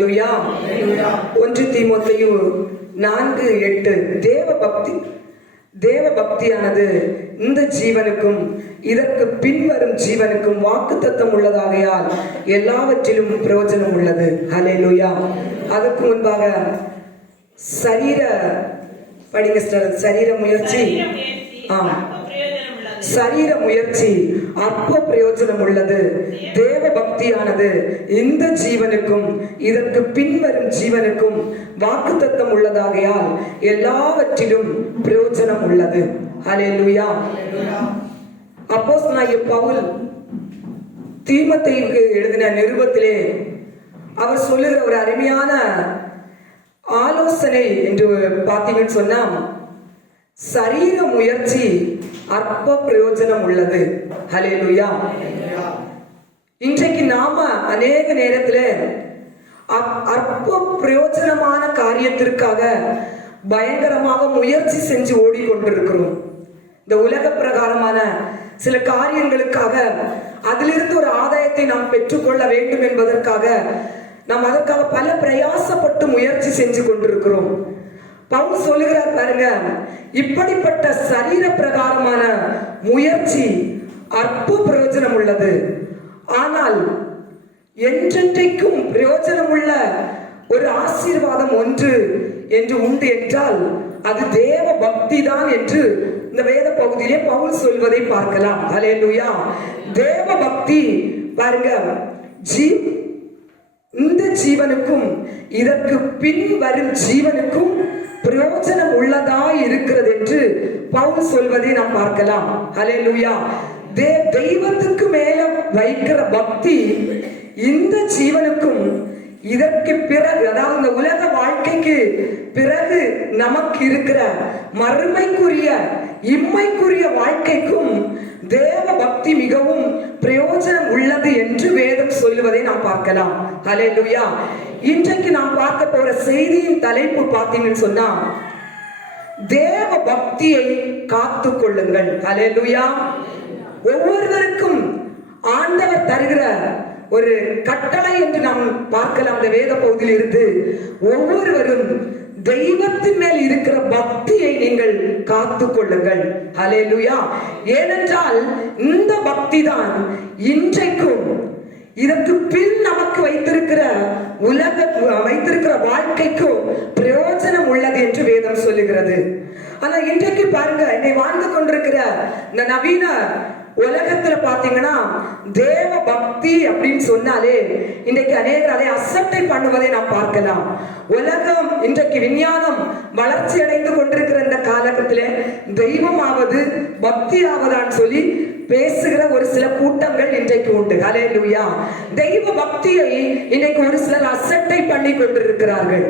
1 தீமோத்தேயு 4:8 தேவ பக்தியானது இந்த ஜீவனுக்கும் இதற்கு பின்வரும் ஜீவனுக்கும் வாக்குத்தத்தம் உள்ளதாகையால் எல்லாவற்றிலும் பிரயோஜனம் உள்ளது. ஹல்லேலூயா. அதுக்கு முன்பாக சரீர முயற்சி அற்ப பிரயோஜனம் உள்ளது. தேவ பக்தியானது இந்த ஜீவனுக்கும் இதற்கு பின்வரும் ஜீவனுக்கும் வாக்குத்தத்தம் உள்ளதாகையால் எல்லாவற்றிலும் பிரயோஜனம் உள்ளது. ஹல்லேலூயா. அப்போஸ்தலனாகிய பவுல் தீமோத்தேயுவுக்கு எழுதின நிருபத்திலே அவர் சொல்லுகிற ஒரு அருமையான ஆலோசனை என்று பார்த்தீங்கன்னு சொன்னா, சரீர முயற்சி அற்ப பிரயோஜனம் உள்ளது. ஹல்லேலூயா. இன்றைக்கு நாம அநேக நேரத்துல அற்ப பிரயோஜனமான காரியத்திற்காக பயங்கரமாக முயற்சி செஞ்சு ஓடிக்கொண்டிருக்கிறோம். இந்த உலக பிரகாரமான சில காரியங்களுக்காக அதிலிருந்து ஒரு ஆதாயத்தை நாம் பெற்றுக்கொள்ள வேண்டும் என்பதற்காக நாம் அதற்காக பல பிரயாசப்பட்டு முயற்சி செஞ்சு கொண்டிருக்கிறோம். பவுல் சொல்லுகிறார் பாருங்க, இப்படிப்பட்ட சரீர பிரகாரமான முயற்சி அற்ப பிரயோஜனம் உள்ளது. ஆனால் என்றென்றைக்கும் பிரயோஜனம் உள்ள ஒரு ஆசீர்வாதம் ஒன்று என்று உண்டு என்றால் அது தேவ பக்தி தான் என்று இந்த வேத பகுதியிலே பவுல் சொல்வதை பார்க்கலாம். ஹல்லேலூயா. தேவ பக்தி பாருங்க, இந்த ஜீவனுக்கும் இதற்கு பின் வரும் ஜீவனுக்கும் பிரயோஜனம் உள்ளதாய் இருக்கிறது என்று பவுல் சொல்வதை நாம் பார்க்கலாம். ஹல்லேலூயா. தெய்வத்துக்கு மேல வைக்கிற பக்தி இந்த ஜீவனுக்கும் இதற்கு பிறகு, அதாவது இந்த உலக வாழ்க்கைக்கு பிறகு நமக்கு இருக்கிற மறுமைக்குரிய இம்மைக்குரிய வாழ்க்கைக்கும் தேவ பக்தி மிகவும் பிரயோஜனம் உள்ளது என்று வேதம் சொல்லுவதை நாம் பார்க்கலாம். ஹல்லேலூயா. இன்றைக்கு நாம் பார்க்க போற செய்தியின் தலைப்பு பார்த்தீங்கன்னு சொன்னா, தேவ பக்தியை காத்து கொள்ளுங்கள். ஹல்லேலூயா. ஒவ்வொருவருக்கும் ஆண்டவர் தருகிற ஒரு கட்டளை என்று நாம் பார்க்கலாம். அந்த வேத பகுதியில் இருந்து ஒவ்வொருவரும் தெய்வத்தின் மேல் இருக்கிற பக்தியை நீங்கள் காத்து கொள்ளுங்கள். ஹல்லேலூயா. ஏனென்றால் இந்த பக்தி தான் இன்றைக்கும் இதற்கு பின் நமக்கு வைத்திருக்கிற வாழ்க்கைக்கும் பிரயோஜனம் உள்ளது என்று வேதம் சொல்லுகிறது. ஆனா இன்றைக்கு பாருங்க, இன்னை வாழ்ந்து கொண்டிருக்கிற இந்த நவீன உலகத்துல பாத்தீங்கன்னா தேவ பக்தி அப்படின்னு சொன்னாலே இன்றைக்கு அநேகர் அதை அசட்டை பண்ணுவதை நாம் பார்க்கலாம். உலகம் இன்றைக்கு விஞ்ஞானம் வளர்ச்சி அடைந்து கொண்டிருக்கிற இந்த காலகட்டத்திலே தெய்வமாவது பக்தி ஆவதான்னு சொல்லி பேசுகிற ஒரு சில கூட்டங்கள் இன்றைக்கு உண்டு. ஹல்லேலூயா. தெய்வ பக்தியை இன்றைக்கு ஒரு சிலர் அசட்டை பண்ணி கொண்டிருக்கிறார்கள்.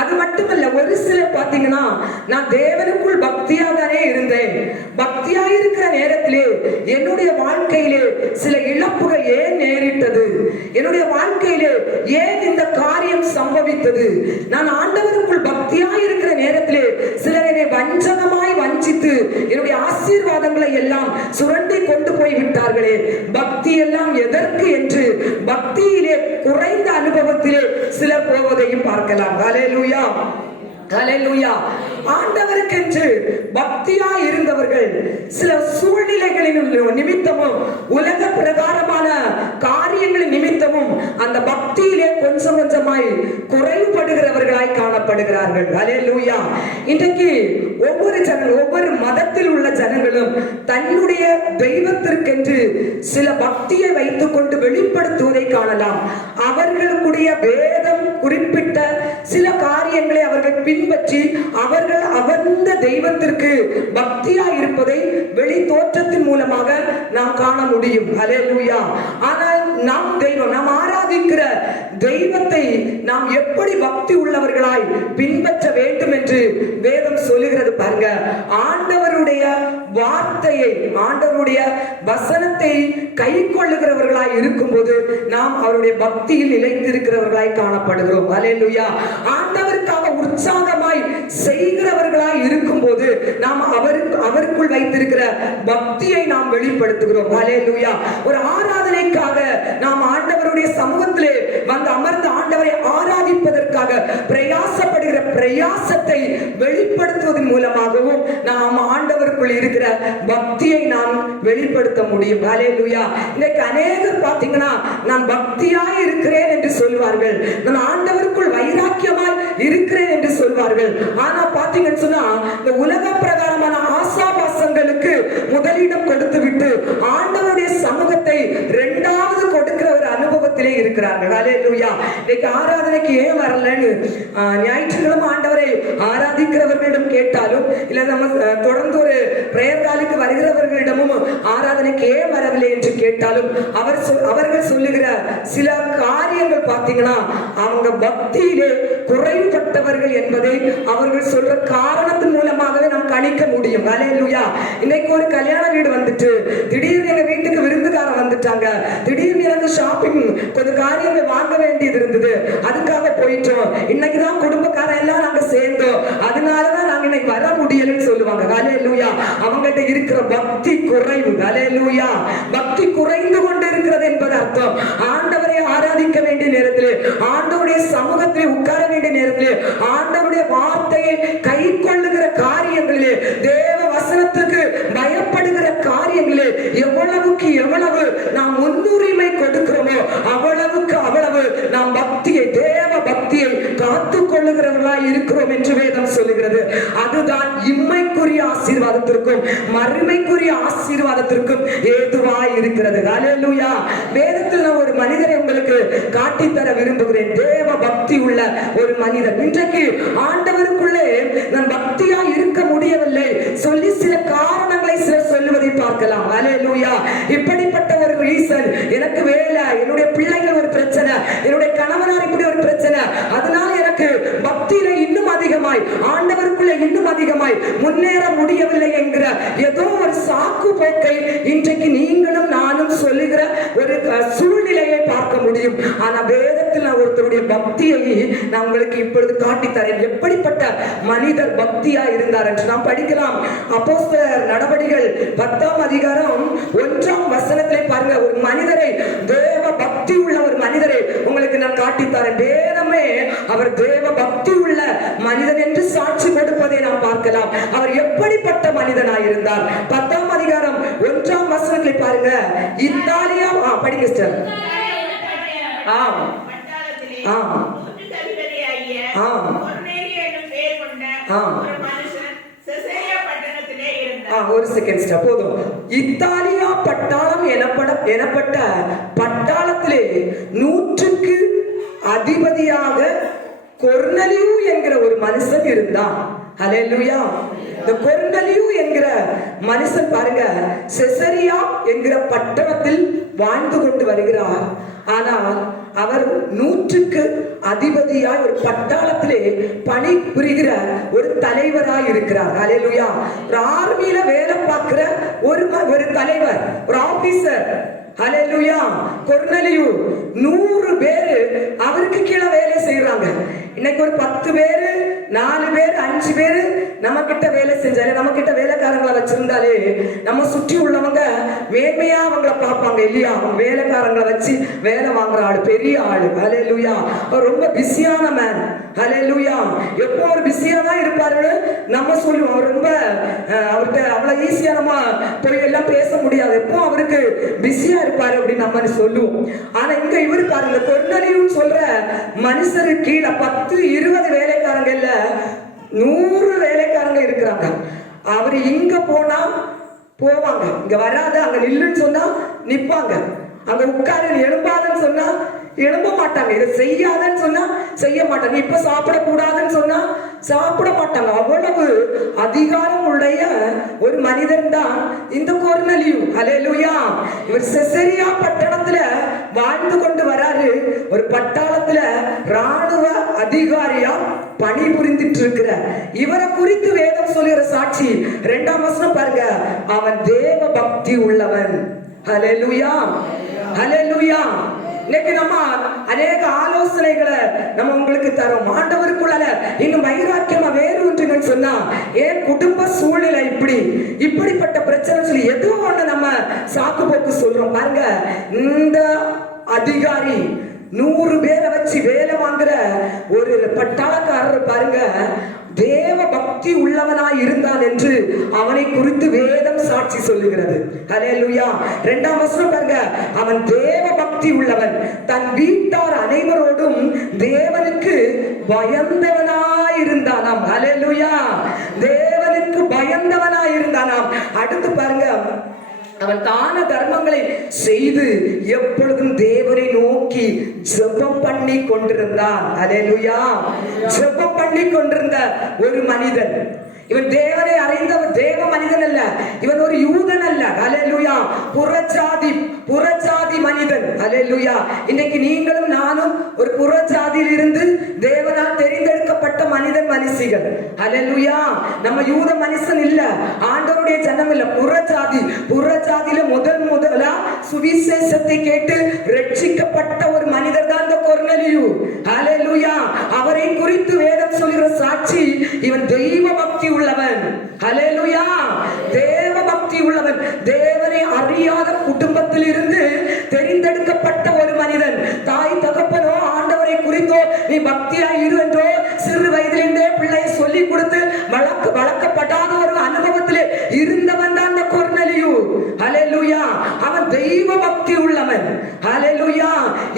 அது மட்டுமல்ல, ஒரு சிலர் பாத்தீங்கன்னா நான் தேவனுக்குள் பக்தியா தானே இருந்தேன், பக்தியா இருக்கிற நேரத்திலே என்னுடைய வாழ்க்கையிலே சில இழப்புகள் ஏன் நேரிட்டது, என்னுடைய வாழ்க்கையிலே ஏன் இந்த காரியம் சம்பவித்தது, நான் ஆண்டவருக்குள் பக்தியா இருக்கிற நேரத்திலே சிலர் என்னை வஞ்சகமாய் வஞ்சித்து என்னுடைய ஆசீர்வாதங்களை எல்லாம் சுரண்டி கொண்டு போய் விட்டார்களே, பக்தி எல்லாம் எதற்கு என்று பக்தியிலே குறைந்த அனுபவத்திலே சிலர் போவதையும் பார்க்கலாம். ஹல்லேலூயா. ஹல்லேலூயா. ஆண்டவருக்கென்று பக்தியா இருந்தவர்கள் சில சூழ்நிலைகளின் நிமித்தமும் உலக பிரகாரமான காரியங்களின் நிமித்தமும் அந்த பக்தியிலே கொஞ்சம் கொஞ்சமாய் குறைபடுகிறவர்களாய் காணப்படுகிறார்கள். ஹல்லேலூயா. இன்றைக்கு ஒவ்வொரு மதத்தில் உள்ள ஜனங்களும் தன்னுடைய தெய்வத்திற்கென்று சில பக்தியை வைத்துக் கொண்டு வெளிப்படுத்துவதை காணலாம். அவர்களுடைய வேதம் குறிப்பிட்ட சில காரியங்களை அவர்கள் பின்பற்றி அவர்கள் அந்த தெய்வத்திற்கு பக்தியா இருப்பதை வெளி தோற்றத்தின் மூலமாக நாம் காண முடியும். ஹல்லேலூயா. ஆனால் நாம் தெய்வம், நாம் ஆராதிக்கிற தெய்வத்தை நாம் எப்படி பக்தி உள்ளவர்களாய் பின்பற்ற வேண்டும் என்று வேதம் சொல்லுகிறது பாருங்க. ஆண்டவருடைய வார்த்தையை, ஆண்டவருடைய வசனத்தை கை கொள்ளுகிறவர்களாய் இருக்கும்போது நாம் அவருடைய பக்தியில் நிலைத்திருக்கிறவர்களாய் காணப்படுகிறோம். ஹல்லேலூயா. ஆண்டவருக்காக உற்சாகமாய் செய்கிறவர்களாய் இருக்கும்போது நாம் அவருக்குள் வைத்திருக்கிற பக்தியை நாம் வெளிப்படுத்துகிறோம். ஹல்லேலூயா. ஒரு ஆராதனைக்காக நாம் ஆண்டவருடைய சமூகத்திலே வந்து அமர்ந்து ஆண்டவரை ஆராதிப்பதற்காக பிரயாசப்படுகிற பிரயாசத்தை வெளிப்படுத்துவதன் மூலமாகவும் நாம் ஆண்டவருக்குள் இருக்கிற பக்தியை நாம் வெளிப்படுத்த முடியும். ஹல்லேலூயா. இன்னைக்கு அநேகர் பாத்தீங்கன்னா நான் பக்தியாய் இருக்கிறேன் என்று சொல்வார்கள், நான் ஆண்டவருக்குள் வைராக்கியமாய் இருக்கிறேன் என்று சொல்வார்கள். ஆனா பாத்தீங்கன்னு சொன்னா இந்த உலக பிரகாரமான ஆசாபாசங்களுக்கு முதலிடம் கொடுத்து விட்டு ஆண்டவருடைய சமூகத்தை இரண்டாவது கொடுக்கிற ஒரு அனுபவத்திலே இருக்கிறார்கள். ஹல்லேலூயா. இன்னைக்கு ஆராதனைக்கு ஏன் வரலன்னு ஞாயிற்றுக்கிழமை ஆண்டவரை ஆராதிக்கிறவர்களிடம் கேட்டாலும், இல்ல நம்ம தொடர்ந்து ஒரு பிரேயர் காலுக்கு வருகிறவர்களிடமும் ஆராதனைக்கு ஏன் வரவில்லை என்று கேட்டாலும் அவர்கள் சொல்லுகிற சில காரியங்கள் பார்த்தீங்கன்னா அவங்க பக்தியிலே குறைபட்டவர்கள் என்பதை அவர்கள் சொல்ற காரணத்தின் மூலமாகவே நாம் கணிக்க முடியும். ஹல்லேலூயா. இன்னைக்கு ஒரு கல்யாண வீடு வந்துட்டு திடீர்னு எங்க வீட்டுக்கு விருந்துக்காரன் வந்துட்டாங்க, திடீர்னு எனக்கு ஷாப்பிங் கொஞ்சம் காரியங்கள் வாங்க வேண்டியது இருந்தது, அதுக்காக போயிட்டோம், இன்னைக்குதான் குடும்பக்காரன் எல்லாம் நாங்க சேர்ந்தோம், அதனாலதான் நாங்க இன்னைக்கு வர முடியலன்னு சொல்லுவாங்க. ஹல்லேலூயா. அவங்கள்ட்ட இருக்கிற பக்தி குறைவு. ஹல்லேலூயா. பக்தி குறைந்து கொண்டு இருக்கிறது என்பது அர்த்தம். ஆண்டவரை ஆராதிக்க வேண்டிய நேரத்திலே, ஆண்டவருடைய சமூகத்திலே உட்கார வேண்டிய நேரத்திலே, ஆண்டவருடைய வார்த்தையை கை கொள்ளுகிற காரியங்களிலே, தேவ வசனத்துக்கு பயப்படுகிற காரியங்களிலே எவ்வளவுக்கு எவ்வளவு நாம் முன்னுரிமை கொடுக்கிறோமோ அவ்வளவுக்கு அவ்வளவு நாம் பக்தியை, தேவ பக்தியை காத்துக் கொள்ளுகிறவர்களாய் இருக்கிறோம் என்று வேதம் சொல்லுகிறது. அதுதான் இம்மைக்குரிய ஆசீர்வாதத்திற்கும் மறுமைக்குரிய ஆசீர்வாதத்திற்கும் ஏதுவாய் இருக்கிறது. ஹல்லேலூயா. வேதத்தில் நான் ஒரு மனிதரை உங்களுக்கு காட்டித்தர விரும்புகிறேன். தேவ பக்தி உள்ள ஒரு மனிதன். இன்றைக்கு ஆண்டவருக்குள்ளே நான் பக்தியா இருக்க முடியவில்லை சொல்லி சில காரணங்களை சிலர் சொல்லுவதை பார்க்கலாம். ஹல்லேலூயா. இப்படிப்பட்ட ஒரு ரீசன், எனக்கு வேலை, என்னுடைய பிள்ளைகள் ஒரு பிரச்சனை, என்னுடைய கணவனார் இப்படி ஒரு பிரச்சனை, அதனால எனக்கு பக்தியில இன்னும் அதிகமாய் ஆண்டவருக்குள்ள இன்னும் அதிகமாய் முன்னேற முடியவில்லை என்கிற ஏதோ ஒரு சாக்கு போக்கை இன்றைக்கு நீங்களும் நானும் சொல்லுகிற ஒரு சூழ்நிலையை பார்க்க முடியும். ஆனா வேதத்தில் நான் ஒருத்தருடைய பக்தியை நான் உங்களுக்கு இப்பொழுது காட்டித்தரேன். எப்படிப்பட்ட மனிதர் பக்தியா இருந்தார் என்று நாம் படிக்கலாம். அப்போஸ்தலர் நடவடிக்கைகள் 10ஆம் அதிகாரம் 1ஆம் வசனத்திலே பாருங்க. ஒரு மனிதரை, தேவ பக்தி உள்ள ஒரு மனிதரை உங்களுக்கு நான் காட்டித்தரேன். வேதமே அவர் தேவ பக்தி உள்ள மனிதன் என்று சாட்சி கொடுப்பதை நாம் பார்க்கலாம். அவர் எப்படிப்பட்ட மனிதனாய் இருந்தார்? 10ஆம் அதிகாரம் 1ஆம் வசனத்திலே பாருங்க. இத்தாலியா படிங்க சிஸ்டர். ஆம் ஆம் ஆம் ஒரு செகண்ட் ஸ்டாப் போதும். இத்தாலியா பட்டாளம் எனப்பட்ட பட்டாளத்திலே 100க்கு அதிபதியாக கொர்நலியு என்கிற ஒரு மனுஷன் இருந்தான். ஹல்லேலூயா. இந்த கொர்நலியு என்கிற மனுஷன் பாருங்க, செசரியா என்கிற பட்டணத்தில் வாழ்ந்து கொண்டு வருகிறார். ஆனால் அவர் 100க்கு அதிபதியாய் ஒரு பட்டாளத்திலே பணி புரிகிற ஒரு தலைவராய் இருக்கிறார். ஹல்லேலூயா. ஒரு ஆர்மியில வேலை பார்க்கிற ஒரு தலைவர், ஒரு ஆபீசர். ஹல்லேலூயா. கொர்நலியு 100 பேரு அவருக்கு கீழே வேலை செய்யறாங்க. இன்னைக்கு ஒரு 10 பேரு, 4 பேர், 5 பேரு நம்ம கிட்ட வேலை செஞ்சாலே, நம்ம கிட்ட வேலைக்காரங்களை வச்சிருந்தாலே நம்ம சுற்றி உள்ளவங்க மேன்மையா அவங்கள பார்ப்பாங்க இல்லையா? அவங்க வேலைக்காரங்களை வச்சு வேலை வாங்குற ஆளு, பெரிய ஆளு. ஹல்லேலூயா. ரொம்ப பிஸியான மேன். ஹல்லேலூயா. எப்போ ஒரு பிஸியா தான் இருப்பாரு நம்ம சொல்லுவோம். அவர் ரொம்ப அவர்கிட்ட அவ்வளவு ஈஸியா நம்ம போய் எல்லாம் பேச முடியாது, எப்போ அவருக்கு பிஸியா இருப்பாரு அப்படின்னு நம்ம சொல்லுவோம். ஆனா இங்க இவரு பாருங்க, கொர்நலியுன்னு சொல்ற மனுஷருக்கு கீழே 10-20 வேலைக்காரங்க இல்ல, 100 வேலைக்காரங்க இருக்கிறாங்க. அவரு இங்க போனா போவாங்க, இங்க வராத அங்க நில்லுன்னு சொன்னா நிப்பாங்க, அங்க உட்காரு எழும்பாதன்னு சொன்னா எழும்ப மாட்டாங்க, இதை செய்யாதன்னு சொன்னா செய்ய மாட்டாங்க, இப்ப சாப்பிடக்கூடாதுன்னு சொன்னா சாப்பிட மாட்டாங்க. அவ்வளவு அதிகாரம் உடைய ஒரு மனிதன் தான் இந்த கொர்நலியு. ஹல்லேலூயா. இவர் செசரியா பட்டணத்துல வாழ்ந்து கொண்டு வராரு. ஒரு பட்டாளத்துல ராணுவ அதிகாரியா பணி புரிந்துட்டு இருக்கிற இவரை குறித்து வேதம் சொல்லுகிற சாட்சி 2ஆம் வசனம் பாருங்க. அவன் தேவ பக்தி உள்ளவன். ஹல்லேலூயா. ஹல்லேலூயா. இன்னைக்கு நம்ம அநேக ஆலோசனைகளை நம்ம உங்களுக்கு தரோம். ஆண்டவருக்குள்ள இன்னும் ஏன் குடும்ப சூழ்நிலை இப்படிப்பட்ட பிரச்சனை சொல்லி ஏதோ ஒண்ணு நம்ம சாக்கு போக்கு சொல்றோம் பாருங்க. இந்த அதிகாரி 100 பேரை வச்சு வேலை வாங்குற ஒரு பட்டாளக்காரர் பாருங்க, தேவ பக்தி உள்ளவனாய் இருந்தான் என்று அவனை குறித்து வேதம் சாட்சி சொல்லுகிறது. ஹல்லேலூயா. 2ஆம் வசனம் பாருங்க, அவன் தேவ பக்தி உள்ளவன், தன் வீட்டார் அனைவரோடும் தேவனுக்கு பயந்தவனாய் இருந்தானாம். ஹல்லேலூயா. தேவனுக்கு பயந்தவனாய் இருந்தானாம். அடுத்து பாருங்க, அவன் தான தர்மங்களை செய்து எப்பொழுதும் தேவனை நோக்கி ஜெபம் பண்ணி கொண்டிருந்தான். ஹல்லேலூயா. ஜெபம் பண்ணி கொண்டிருந்த ஒரு மனிதன். இவன் தேவனை அறிந்த தேவ மனிதன் அல்ல, இவன் ஒரு யூதன் அல்ல. ஹல்லேலூயா. புறஜாதி மனிதன். ஹல்லேலூயா. இன்னைக்கு நீங்களும் நானும் ஒரு புறஜாதியில் இருந்து தேவனால் தெரிந்தெடுக்கப்பட்ட மனுஷிகள். ஹல்லேலூயா. நம்ம யூத மனுஷன் இல்ல, ஆண்டவருடைய ஜனம் இல்ல, புறஜாதியில முதலா சுவிசேஷத்தை கேட்டு ரட்சிக்கப்பட்ட ஒரு மனிதர் தான் இந்த கொர்நேலியு. ஹல்லேலூயா. அவரை குறித்து வேதம் சொல்கிற சாட்சி, இவன் தெய்வ பக்தி உள்ளவன். ஹல்லேலூயா. தேவ பக்தி உள்ளவன், தேவனை அறியாத குடும்பத்தில் இருந்து தெரிந்தெடுக்கப்பட்ட ஒரு மனிதன். தாய் தகப்பனோ ஆண்டவரை குறித்தோ நீ பக்தியா இரு என்றோ சிறு வயதிலிருந்தே பிள்ளையை சொல்லி கொடுத்து வளர்க்கப்படாத ஒரு அனுபவத்திலே இருந்தவன் தான் இந்த கொர்நேலியு. ஹல்லேலூயா. அவன் தெய்வ பக்தி உள்ளவன். ஹல்லேலூயா.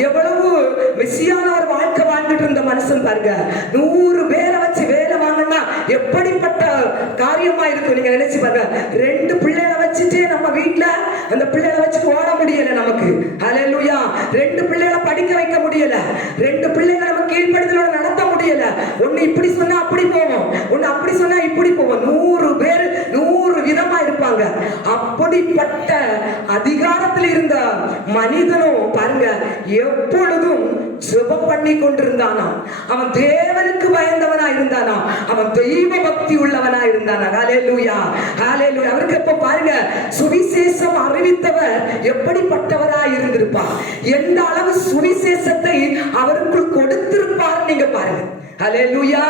எவ்வளவு மெசியான ஒரு வாழ்க்கை வாழ்ந்துட்டு இருந்த மனுஷன் பாருங்க. 100 பேரை வச்சு வேலை வாங்கினா எப்படிப்பட்ட காரியமா இருக்கு நீங்க நினைச்சு பாருங்க. 2 பிள்ளைகளை வச்சுட்டு நம்ம வீட்டுல அந்த பிள்ளைகளை வச்சுட்டு ஓட முடியல நமக்கு. ஹல்லேலூயா. 2 பிள்ளைகளை படிக்க வைக்க முடியல, 2 பிள்ளைகளை நம்ம கீழ்ப்படுதலோட நடத்த முடியல. ஒண்ணு இப்படி சொன்னா அப்படி போவோம், ஒண்ணு அப்படி சொன்னா இப்படி போவோம். 100 பேர் 100 விதமா இருப்பாங்க. அப்படிப்பட்ட அதிகாரத்தில் இருந்த மனிதனும் பாருங்க எப்பொழுதும் ஜெபம் பண்ணி கொண்டிருந்தானா. அவன் தேவனுக்கு பயந்தவனா இருந்தானா, அவன் தெய்வ பக்தி உள்ளவனா இருந்தானா. ஹல்லேலூயா. ஹல்லேலூயா. அவருக்கு எப்ப பாருங்க சுவிசேஷம் அறிவித்தவர் எப்படிப்பட்டவரா இருந்திருப்பார், எந்த அளவு சுவிசேஷத்தை அவருக்குள் கொடுத்திருப்பார் நீங்க பாருங்க. ஹல்லேலூயா.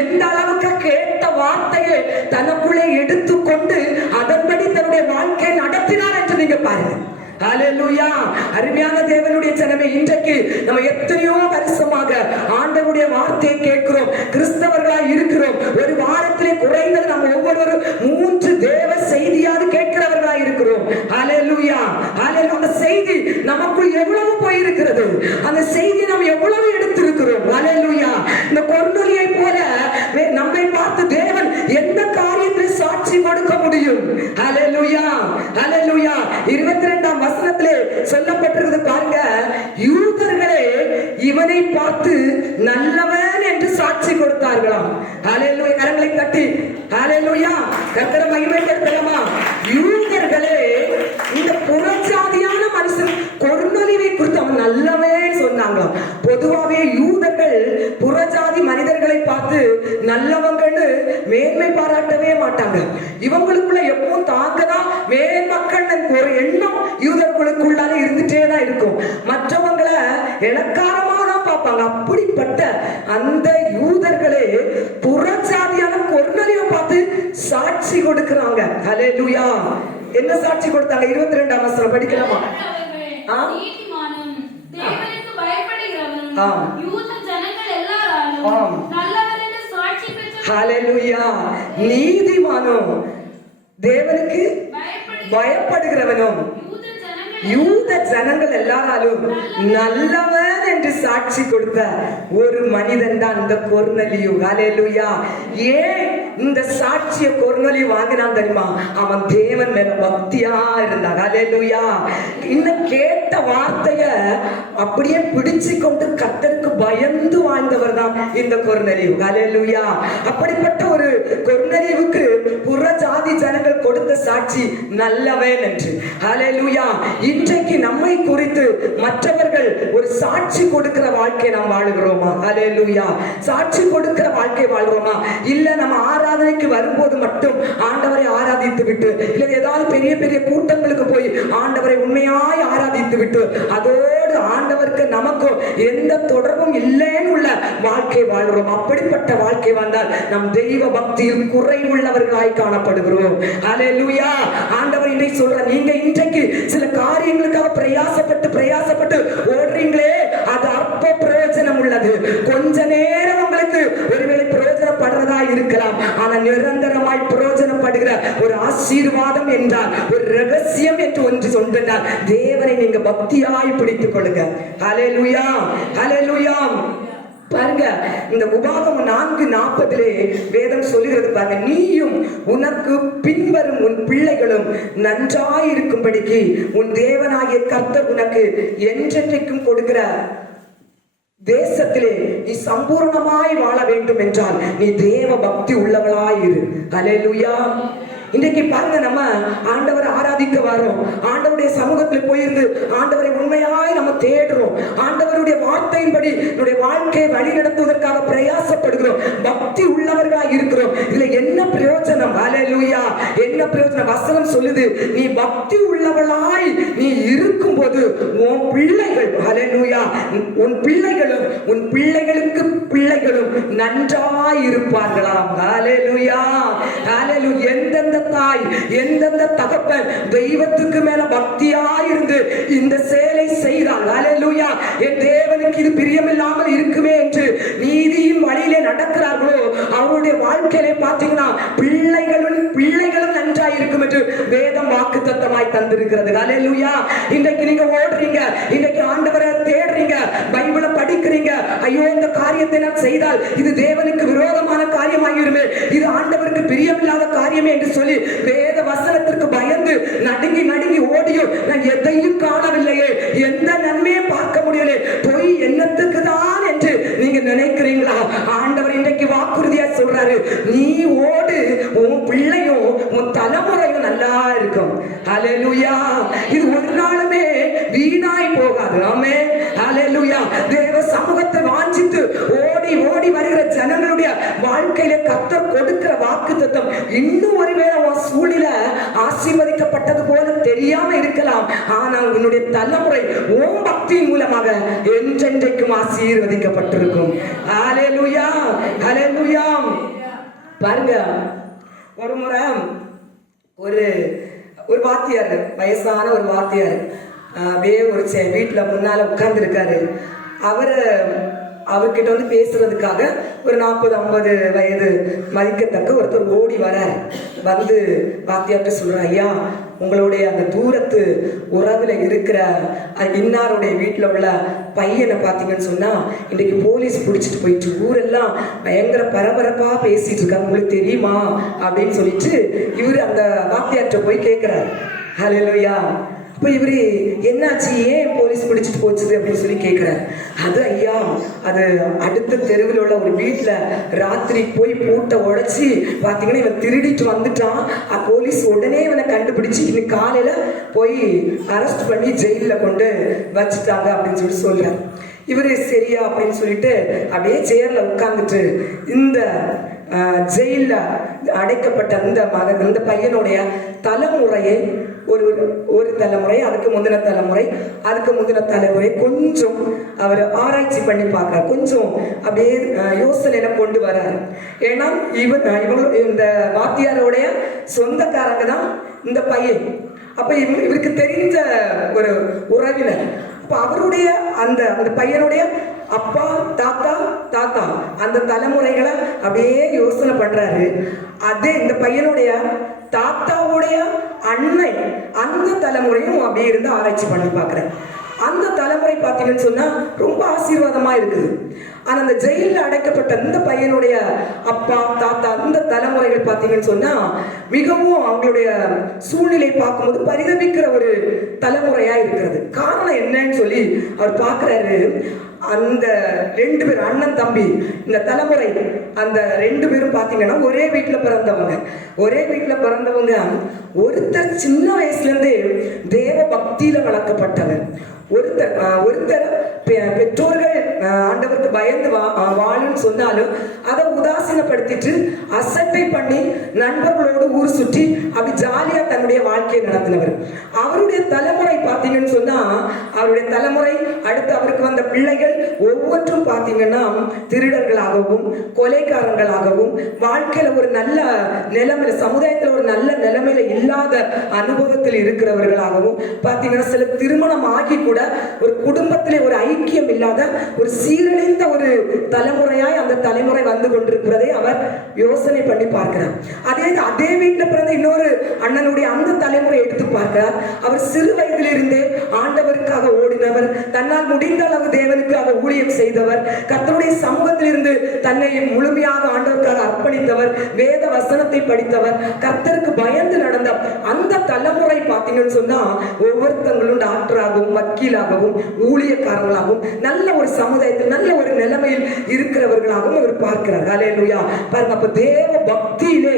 எந்த அளவுக்கு கேட்ட வார்த்தையை தனக்குள்ளே எடுத்துக்கொண்டு அதன்படி தன்னுடைய வாழ்க்கையை நடத்தினார் என்று நீங்க பாருங்க. ஹல்லேலூயா. அருமையான தேவனுடைய ஜனமே, இன்றைக்கு நம்ம எத்தனையோ வருஷமாக ஆண்டவருடைய வார்த்தையை கேட்கிறோம், கிறிஸ்தவர்களாய் இருக்கிறோம். ஒரு வாரத்திலே குறைந்தது நம்ம ஒவ்வொருவரும் 3 தேவ செய்தியாவது கேட்கிறவர்களாய் இருக்கிறோம். ஹல்லேலூயா. ஹல்லேலூயா. அந்த செய்தி நமக்குள் எவ்வளவு போயிருக்கிறது, அந்த செய்தி நாம் எவ்வளவு எடுத்திருக்கிறோம். ஹல்லேலூயா. இந்த கொர்நேலியை போல நம்மை பார்த்து தேவன் எந்த காரியத்தில் சாட்சி கொடுக்க முடியும். ஹல்லேலூயா. ஹல்லேலூயா. 22ஆம் வசனத்திலே சொல்லப்பட்டிருக்கிறது பாருங்க, யூதர்களே இவனை பார்த்து நல்லவன் என்று சாட்சி கொடுத்தார்களாம். ஹல்லேலூயா. கரங்களை தட்டி ஹல்லேலூயா கர்த்தரை மகிமைப்படுத்தலாமா. யூதர்களே இந்த புறஜாதியான மனுஷன் கொர்நேலியை குறித்து அவன் நல்லவன் சொன்னாங்க. பொதுவாகவே யூதர்கள் புறஜாதி மனிதர்களை பார்த்து நல்லவங்கன்னு மேன்மை பாராட்டவே மாட்டாங்க. இவங்களுக்குள்ள எப்பவும் தாங்கதான் மேன்மக்கள் ஒரு எண்ணம் யூதர்களுக்குள்ளால இருந்துட்டே தான் இருக்கும். மற்றவங்களை இலக்காரமாக தான் பார்ப்பாங்க. அப்படிப்பட்ட அந்த யூதர்களே புறஜாதியான கொர்நேலியை பார்த்து சாட்சி கொடுக்கிறாங்க. ஹல்லேலூயா. என்ன சாட்சி கொடுத்தாங்க? 22ஆம் வசனம் படிக்கலாமா? ஹல்லேலூயா. நீதிமானும் தேவனுக்கு பயப்படுகிறவனும் யூத ஜனங்கள் எல்லாராலும் நல்லவன் என்று சாட்சி கொடுத்த ஒரு மனிதன் தான் இந்த கொர்நேலியு. ஹல்லேலூயா. ஏன் இந்த சாட்சியை கொர்நேலியு வாங்கினான் தெரியுமா? அவன் தேவன் மேல பக்தியா இருந்தான். ஹல்லேலூயா. இன்னும் கேட்ட வார்த்தைய அப்படியே பிடிச்சு கொண்டு கர்த்தருக்கு பயந்து வாழ்ந்தவர் தான் இந்த கொர்நேலியு. ஹல்லேலூயா. அப்படிப்பட்ட ஒரு கொர்நேலியுவுக்கு புறஜாதி ஜனங்கள் கொடுத்த சாட்சி நல்லவன் என்று. ஹல்லேலூயா. இன்றைக்கு நம்மை குறித்து மற்றவர்கள் ஒரு சாட்சி கொடுக்கிற வாழ்க்கை நாம் வாழுகிறோமா? ஹல்லேலூயா. சாட்சி கொடுக்கிற வாழ்க்கை வாழ்றோமா? இல்ல நம்ம ஆராதனைக்கு வரும்போது மட்டும் ஆண்டவரை ஆராதித்து விட்டு, இல்ல ஏதாவது பெரிய பெரிய கூட்டங்களுக்கு போய் ஆண்டவரை உண்மையாய் ஆராதித்து விட்டு அதோடு ஆண்டவருக்கு நமக்கும் எந்த தொடர்பும் இல்லைன்னு உள்ள வாழ்க்கை வாழ்க்கை வாழ்றோம். அப்படிப்பட்ட வாழ்க்கை வாழ்ந்தால் நம் தெய்வ பக்தியில் குறைவுள்ளவர்களாய் காணப்படுகிறோம். ஹல்லேலூயா. ஆண்டவர் இன்றைக்கு சொல்ற, நீங்க இன்றைக்கு சில காரியங்களுக்காக பிரயாசப்பட்டு ஓடுறீங்களே, அது அற்ப பிரயோஜனம் உள்ளது. கொஞ்ச நேரம் உங்களுக்கு ஒருவேளை பிரயோஜனப்படுறதா இருக்கலாம். ஆனா நிரந்தரமாய் பிரயோஜனப்படுகிற ஒரு ஆசீர்வாதம் என்றால், ஒரு ரகசியம் என்று ஒன்று சொன்னால், தேவனை நீங்க பக்தியாய் பிடித்துக் கொள்ளுங்க. ஹல்லேலூயா, ஹல்லேலூயா. பாருங்க, இந்த உபாகமம் 4:40 வேதம் சொல்லுகிறது பாருங்க, நீயும் உனக்கு பின்வரும் உன் பிள்ளைகளும் நன்றாயிருக்கும்படிக்கு உன் தேவனாகிய கர்த்தர் உனக்கு என்றென்றைக்கும் கொடுக்கிற தேசத்திலே நீ சம்பூர்ணமாய் வாழ வேண்டும் என்றால் நீ தேவ பக்தி உள்ளவளாயிரு. ஹல்லேலூயா. இன்றைக்கு பாருங்க, நம்ம ஆண்டவரை ஆராதிக்க வரோம், ஆண்டவருடைய சமூகத்தில் போயிருந்து ஆண்டவரை உண்மையாய் நம்ம தேடுறோம், ஆண்டவருடைய வார்த்தையின்படி நம்முடைய வாழ்க்கையை வழி நடத்துவதற்காக பிரயாசப்படுகிறோம், பக்தி உள்ளவர்களாய் இருக்கிறோம். இதுல என்ன பிரயோஜனம்? ஹல்லேலூயா. என்ன பிரயோஜனம்? வசனம் சொல்லுது, நீ பக்தி உள்ளவளாய் நீ இருக்கும் போது உன் பிள்ளைகள், ஹல்லேலூயா, உன் பிள்ளைகளும் உன் பிள்ளைகளுக்கு பிள்ளைகளும் நன்றாய் இருப்பார்களாம். ஹல்லேலூயா, ஹல்லேலூயா. எந்தெந்த தாய், எந்தெந்த தகப்பன் தெய்வத்துக்கு மேல பக்தியாயிருந்து இந்த செயலை செய்தால், ஹல்லேலூயா, என் தேவனுக்கு இது பிரியமில்லாமல் இருக்குமே என்று நீதியின் வழியிலே நடக்கிறார்களோ, அவருடைய வாழ்க்கையிலே பார்த்தீங்கன்னா பிள்ளைகளும் நன்றாய் இருக்கும் என்று வேதம் வாக்குத்தத்தமாய் தந்திருக்கிறது. ஹல்லேலூயா. இன்றைக்கு நீங்க ஓடுறீங்க, இன்றைக்கு ஆண்டவரை தேடுறீங்க, பைபிளை படிக்கிறீங்க, ஐயோ இந்த காரியத்தை நான் செய்தால் இது தேவனுக்கு விரோதமான காரியமாகிருமே, இது ஆண்டவருக்கு பிரியமில்லாத காரியமே என்று சொல்லி வேத வசனத்திற்கு பயந்து நடுங்கி ஓடியும் நான் எதையும் காணவில்லையே, எந்த நன்மையும் பார்க்க முடியல, பொய் என்னத்துக்கு தான் என்று நீங்க நினைக்கிறீங்களா? ஆண்டவர் இன்றைக்கு வாக்குறுதியா சொல்றாரு, நீ ஓடு, உன் பிள்ளையும் உன் தலைமுறையும் நல்லா இருக்கும். ஹல்லேலூயா. இது ஒரு நாளுமே வீணாய் போகாது. ஆமென். ஹல்லேலூயா. தேவ சமூகத்தை வாஞ்சித்து ஓடி வருகிற ஜனங்களுடைய வாழ்க்கையில கர்த்தர் கொடுக்கிற வாக்குத்தத்தம் இன்னும் ஒருவேளை உன் சூழ்நிலை ஆசீர்வதிக்கப்பட்டது போல தெரியாம இருக்கலாம், ஆனால் உன்னுடைய தலைமுறை உன் பக்தியின் மூலமாக என்றென்றைக்கும் ஆசீர்வதிக்கப்பட்டிருக்கும். ஹல்லேலூயா, ஹல்லேலூயா. பாருங்க, ஒரு முறை ஒரு வாத்தியார், வயசான ஒரு வாத்தியார் அப்படியே ஒரு வீட்டுல முன்னால உட்கார்ந்து இருக்காரு. அவர்கிட்ட வந்து பேசுறதுக்காக ஒரு 40-50 வயது மதிக்கத்தக்க ஒருத்தர் ஓடி வரார். வந்து வாத்தியார்ட்ட சொல்ற, ஐயா, உங்களுடைய அந்த தூரத்து உறவுல இருக்கிற இன்னாருடைய வீட்டுல உள்ள பையனை பாத்தீங்கன்னு சொன்னா இன்னைக்கு போலீஸ் பிடிச்சிட்டு போயிட்டு ஊரெல்லாம் பயங்கர பரபரப்பா பேசிட்டு இருக்காங்க, உங்களுக்கு தெரியுமா அப்படின்னு சொல்லிட்டு இவரு அந்த வாத்தியார்ட்ட போய் கேட்கிறார். ஹல்லேலூயா. அப்ப இவரு என்னாச்சு, ஏன் போலீஸ் பிடிச்சிட்டு போச்சுது அப்படின்னு சொல்லி கேட்கிறார். அது ஐயா, அது அடுத்த தெருவில் உள்ள ஒரு வீட்டுல ராத்திரி போய் பூட்டை உடைச்சி பாத்தீங்கன்னா இவன் திருடிட்டு வந்துட்டான். போலீஸ் உடனே இவனை கண்டுபிடிச்சு இன்னைக்கு காலையில போய் அரெஸ்ட் பண்ணி ஜெயில கொண்டு வச்சுட்டாங்க அப்படின்னு சொல்லி சொல்றார். இவரு சரியா அப்படின்னு சொல்லிட்டு அப்படியே சேர்ல உட்கார்ந்துட்டு இந்த ஜெயில அடைக்கப்பட்ட அந்த பையனுடைய தலைமுறையை ஒரு தலைமுறை, அதுக்கு முந்தின தலைமுறை கொஞ்சம் அவர் ஆராய்ச்சி பண்ணி பார்க்கிறார். கொஞ்சம் அப்படியே யோசனையில கொண்டு வர்றாரு. ஏன்னா இந்த வாத்தியாரோடைய சொந்தக்காரங்க தான் இந்த பையன். அப்ப இவருக்கு தெரிஞ்ச ஒரு உறவினர். அப்ப அவருடைய அந்த பையனுடைய அப்பா, தாத்தா அந்த தலைமுறைகளை அப்படியே யோசனை பண்றாரு. அதே இந்த பையனுடைய தாத்தாவுடைய அண்ணன் அந்த தலைமுறையும் அப்படியே இருந்து ஆராய்ச்சி பண்ணி பார்க்கிறேன். அந்த தலைமுறை பார்த்தீங்கன்னு சொன்னா ரொம்ப ஆசீர்வாதமா இருக்குது. ஆனா அந்த ஜெயில அடைக்கப்பட்ட இந்த பையனுடைய அப்பா, தாத்தா இந்த தலைமுறைகள் பார்த்தீங்கன்னு சொன்னா மிகவும் அவங்களுடைய சூழ்நிலை பார்க்கும்போது பரிதவிக்கிற ஒரு தலைமுறையா இருக்கிறது. காரணம் என்னன்னு சொல்லி அவர் பார்க்கிறாரு. அந்த 2 பேர் அண்ணன் தம்பி இந்த தலைமுறை, அந்த 2 பேரும் பாத்தீங்கன்னா ஒரே வீட்டுல பிறந்தவங்க. ஒருத்தர் சின்ன வயசுல இருந்தே தேவ பக்தியில வளர்க்கப்பட்டவர். ஒருத்தர் பெற்றோர்கள் ஆண்டவருக்கு பயந்து வாழுன்னு சொன்னாலும் அதை உதாசீனப்படுத்திட்டு அசட்டை பண்ணி நண்பர்களோடு ஊர் சுற்றி அப்படி ஜாலியா தன்னுடைய வாழ்க்கையை நடத்தினவர். அவருடைய தலைமுறை பார்த்தீங்கன்னு சொன்னா, அவருடைய தலைமுறை அடுத்து அவருக்கு வந்த பிள்ளைகள் பிள்ளைகள் ஒவ்வொன்றும் பார்த்தீங்கன்னா திருடர்களாகவும் கொலைக்காரர்களாகவும் வாழ்க்கையில ஒரு நல்ல நிலைமையில, சமுதாயத்துல ஒரு நல்ல நிலைமையில இல்லாத அனுபவத்தில் இருக்கிறவர்களாகவும் பார்த்தீங்கன்னா, சில திருமணம் ஆகி கூட ஒரு குடும்பத்திலே ஒரு ஐக்கியம் இல்லாத ஒரு சீரழிந்த ஒரு தலைமுறையாய் அந்த தலைமுறை வந்து கொண்டிருக்கிறதை அவர் யோசனை பண்ணி பார்க்கிறார். அதே வீட்டில் பிறந்த இன்னொரு அண்ணனுடைய அந்த தலைமுறை எடுத்து பார்க்கிறார். அவர் சிறு வயதிலிருந்தே ஆண்டவருக்காக ஓடினவர், தன்னால் முடிந்த அளவு தேவனுக்காக ஊழியம் செய்தவர், கர்த்தருடைய சமூகத்தில் இருந்து தன்னை முழுமையாக ஆண்டவருக்காக அர்ப்பணித்தவர், வேத வசனத்தை படித்தவர், கர்த்தருக்கு பயந்து நடந்த அந்த தலைமுறை பார்த்தீங்கன்னு சொன்னா ஒவ்வொருத்தங்களும் டாக்டராகவும் வக்கீலாகவும் ஊழியக்காரர்களாகவும் நல்ல ஒரு சமுதாயத்தில் நல்ல ஒரு நிலைமையில் இருக்கிறவர்களாகவும் அவர் பார்க்கிறார். ஹல்லேலூயா. பாருங்க, அப்ப தேவ பக்தியிலே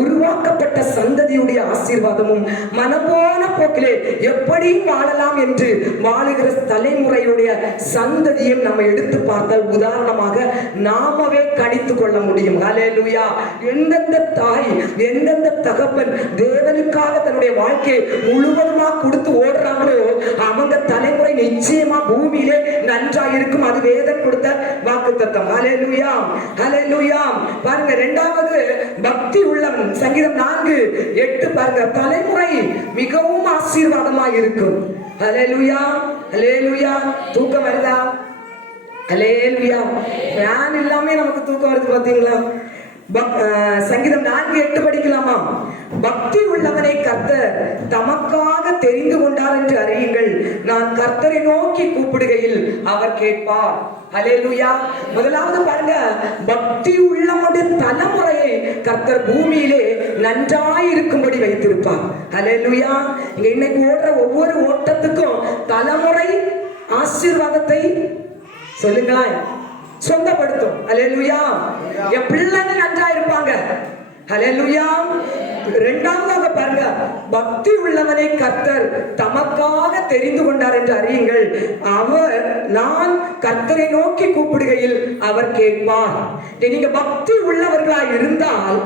உருவாக்கப்பட்ட சந்ததியுடைய ஆசீர்வாதமும் மனம்போன போக்கிலே எப்படி வாழலாம் என்று வாழுகிற தலைமுறையுடைய சந்ததியும் நம்ம எடுத்து பார்த்தால் உதாரணமாக நாமவே கணித்துக் கொள்ள முடியும். ஹல்லேலூயா. எந்தெந்த தாய் எந்தெந்த தகப்பன் தேவனுக்காக தன்னுடைய வாழ்க்கையை முழுவதுமாக கொடுத்து ஓடுறாங்களோ அவங்க தலைமுறை நிச்சயமா பூமியிலே நன்றாயிருக்கும். அது வேதம் கொடுத்த வாக்குத்தத்தம். ஹல்லேலூயா, ஹல்லேலூயா. பாருங்க, இரண்டாவது பக்தி உள்ளவன். சங்கீதம் 4:8 பாருங்க, தலைமுறை மிகவும் ஆசீர்வாதமா இருக்கும். ஹல்லேலூயா, ஹல்லேலூயா. தூக்கம் வருதா? ஹல்லேலூயா. ஃபேன் இல்லாம நமக்கு தூக்கம் வருது பாத்தீங்களா? சங்கீதம் 4:8 படிக்கலாமா? பக்தி உள்ளவனை கர்த்தர் தமக்காக தெரிந்து கொண்டார் என்று அறியுங்கள், நான் கர்த்தரை நோக்கி கூப்பிடுகையில் அவர் கேட்பார். ஹல்லேலூயா. முதலாவது பாருங்க, பக்தி உள்ளவனுடைய தலைமுறையை கர்த்தர் பூமியிலே நன்றாய் இருக்கும்படி வைத்திருப்பார். ஹல்லேலூயா. இங்க இன்னைக்கு ஓடுற ஒவ்வொரு ஓட்டத்துக்கும் தலைமுறை ஆசீர்வாதத்தை சொல்லுங்களேன் சொந்தப்படுத்தும். ஹல்லேலூயா. என் பிள்ளைங்க நன்றா இருப்பாங்க. ஹல்லேலூயா. இரண்டாவதாக பாருங்க, பக்தி உள்ளவனை கர்த்தர் தமக்காக தெரிந்து கொண்டார் என்று அறியுங்கள், அவர் நான் கர்த்தரை நோக்கி கூப்பிடுகையில் அவர் கேட்பார். நீங்க பக்தி உள்ளவர்களாய் இருந்தால்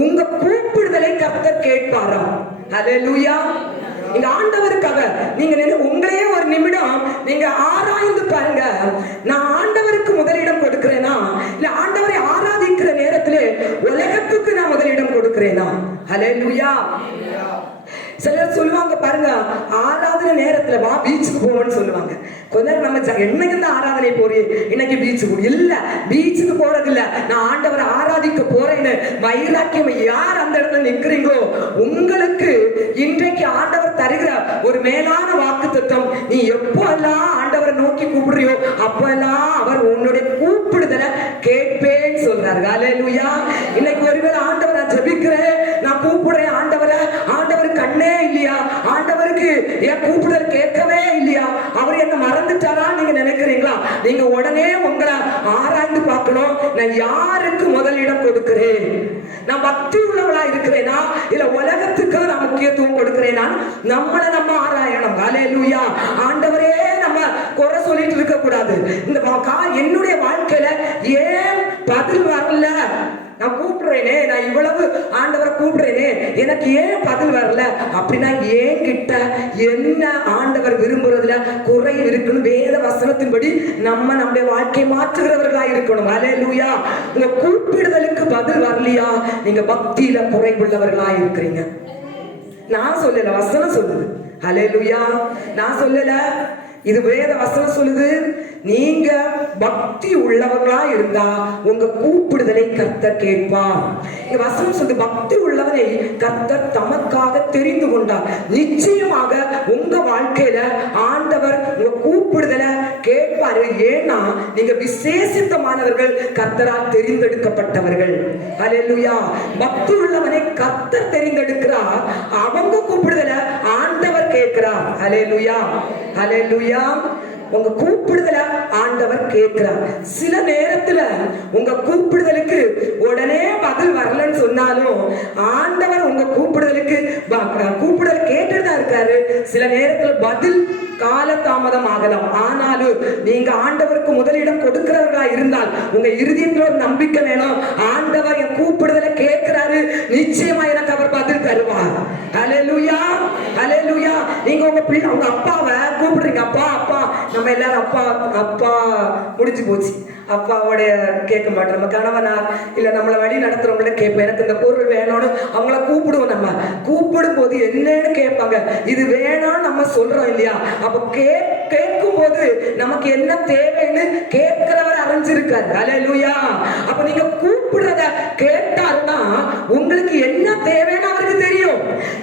உங்க கூப்பிடுதலை கர்த்தர் கேட்பாரா? ஹல்லேலூயா. இந்த ஆண்டவருக்காக நீங்க உங்களையே ஒரு நிமிடம் நீங்க ஆராய்ந்து பாருங்க, நான் ஆண்டவருக்கு முதலிடம் கொடுக்கிறேனா இல்ல ஆண்டவரை ஆராதிக்கிற நேரத்திலே உலகத்துக்கு நான் முதலிடம் கொடுக்கிறேனா? ஹல்லேலூயா. சிலர் சொல்லுவாங்க பாருங்க, ஆராதனை நேரத்துல வா பீச்சுக்கு போவோம்னு சொல்லுவாங்க. கொஞ்ச நேரம் நம்ம என்னைக்கு இந்த ஆராதனை போறீ, இன்னைக்கு பீச்சுக்கு இல்ல, பீச்சுக்கு போறது இல்ல, நான் ஆண்டவரை ஆராதிக்க போறேன்னு வைராக்கியம் யார் அந்த இடத்துல நிக்கிறீங்களோ உங்களுக்கு இன்றைக்கு ஆண்டவர் தருகிற ஒரு மேலான வாக்குத்தத்தம், நீ எப்போ எல்லாம் ஆண்டவரை நோக்கி கூப்பிடுறியோ அப்பெல்லாம் அவர் உன்னுடைய கூப்பிடுதலை கேட்பேன்னு சொல்றாரு. ஹல்லேலூயா. இன்னைக்கு ஒருவேளை ஆண்டவர் நான் ஜெபிக்கிறேன், நான் கூப்பிடுறேன் ஆண்டவரை, ஆண்டவர் கண்ணே இல்லையா, ஆண்டவருக்கு என் கூப்பிடுதல் கேட்கவே இல்லையா, அவர் என்ன மறந்துட்டாரா நீங்க நினைக்கிறீங்களா? நீங்க உடனே உங்களை ஆராய்ந்து பார்க்கணும், நான் யாருக்கு முதலிடம் கொடுக்கிறேன்? நான் பக்தி உள்ளவளா இருக்கிறேனா இல்ல உலகத்துக்கு நான் முக்கியத்துவம் கொடுக்கிறேனா? நம்மளை நம்ம ஆராயணும். ஹல்லேலூயா. ஆண்டவரே நம்ம குறை சொல்லிட்டு இருக்க கூடாது. இந்த என்னுடைய வாழ்க்கையில ஏன் பதில் வரல, நான் கூப்பிடுறேனே, நான் இவ்வளவு ஆண்டவரை கூப்பிடுறேனே, எனக்கு ஏன் பதில் வரல அப்படின்னா என்கிட்ட என்ன ஆண்டவர் விரும்புறதுல குறை இருக்குன்னு வேத வசனத்தின்படி நம்ம நம்முடைய வாழ்க்கை மாற்றுகிறவர்களா இருக்கணும். ஹல்லேலூயா. உங்க கூப்பிடுதலுக்கு பதில் வரலையா, நீங்க பக்தியில குறைவுள்ளவர்களா இருக்கிறீங்க. நான் சொல்லல, வசனம் சொல்லுது. ஹல்லேலூயா. நான் சொல்லல, இது வேத வசனம் சொல்லுது. நீங்க பக்தி உள்ளவர்களா இருந்தா உங்க கூப்பிடுதலை கர்த்தர் கேட்பார். இந்த வசனம் சொல்லுது, பக்தி உள்ளவனை கர்த்தர் தமக்காக தெரிந்து கொண்டார். நிச்சயமாக உங்க வாழ்க்கையில ஆண்டவர் உங்க கூப்பிடுதலை கேட்பாரு. ஏன்னா நீங்க விசேஷித்தமானவர்கள், கர்த்தரால் தெரிந்தெடுக்கப்பட்டவர்கள். ஹல்லேலூயா. பக்தி உள்ளவனை கர்த்தர் தெரிந்தெடுக்கிறார், அவங்க கூப்பிடுதலை ஆண்டவர் கேட்கிறார். ஹல்லேலூயா, ஹல்லேலூயா. உங்க கூப்பிடுதல ஆண்டவர் கேட்கிறார். சில நேரத்துல உங்க கூப்பிடுதலுக்கு உடனே பதில் வரலன்னு சொன்னாலும் ஆண்டவர் உங்க கூப்பிடுதலுக்கு கூப்பிடுதல் கேட்டுதான் இருக்காரு. சில நேரத்துல பதில் காலதாமதம் ஆகலாம். ஆனாலும் நீங்க ஆண்டவருக்கு முதலிடம் கொடுக்கிறவர்களா இருந்தால் உங்க இருதயத்துல ஒரு நம்பிக்கை வேணும். ஆண்டவர் என் கூப்பிடுதலை கேட்கிறாரு, நிச்சயமா எனக்கு அவர் பதில் தருவார். ஹல்லேலூயா, ஹல்லேலூயா. நீங்க உங்க பிள்ளை உங்க அப்பாவை கூப்பிடுறீங்க, அப்பா அப்பா. நம்ம எல்லாரும் அப்பா அப்பா முடிஞ்சு போச்சு. அப்பாவோட கேட்க மாட்டோம். நம்ம கணவனார் இல்ல நம்மளை வழி நடத்துறவங்கள கேட்போம், எனக்கு இந்த பொருள் வேணும்னு அவங்கள கூப்பிடுவோம். நம்ம கூப்பிடும் போது என்னன்னு கேட்பாங்க, இது வேணாம்னு நம்ம சொல்றோம் இல்லையா? அப்ப கேட்கும் போது நமக்கு என்ன தேவைன்னு கேட்கிறவர் அறிஞ்சிருக்காரு. அல்லேலூயா. அப்ப நீங்க கூப்பிடுறத கேட்டாருன்னா உங்களுக்கு என்ன தேவைன்னு அவருக்கு தெரியும்,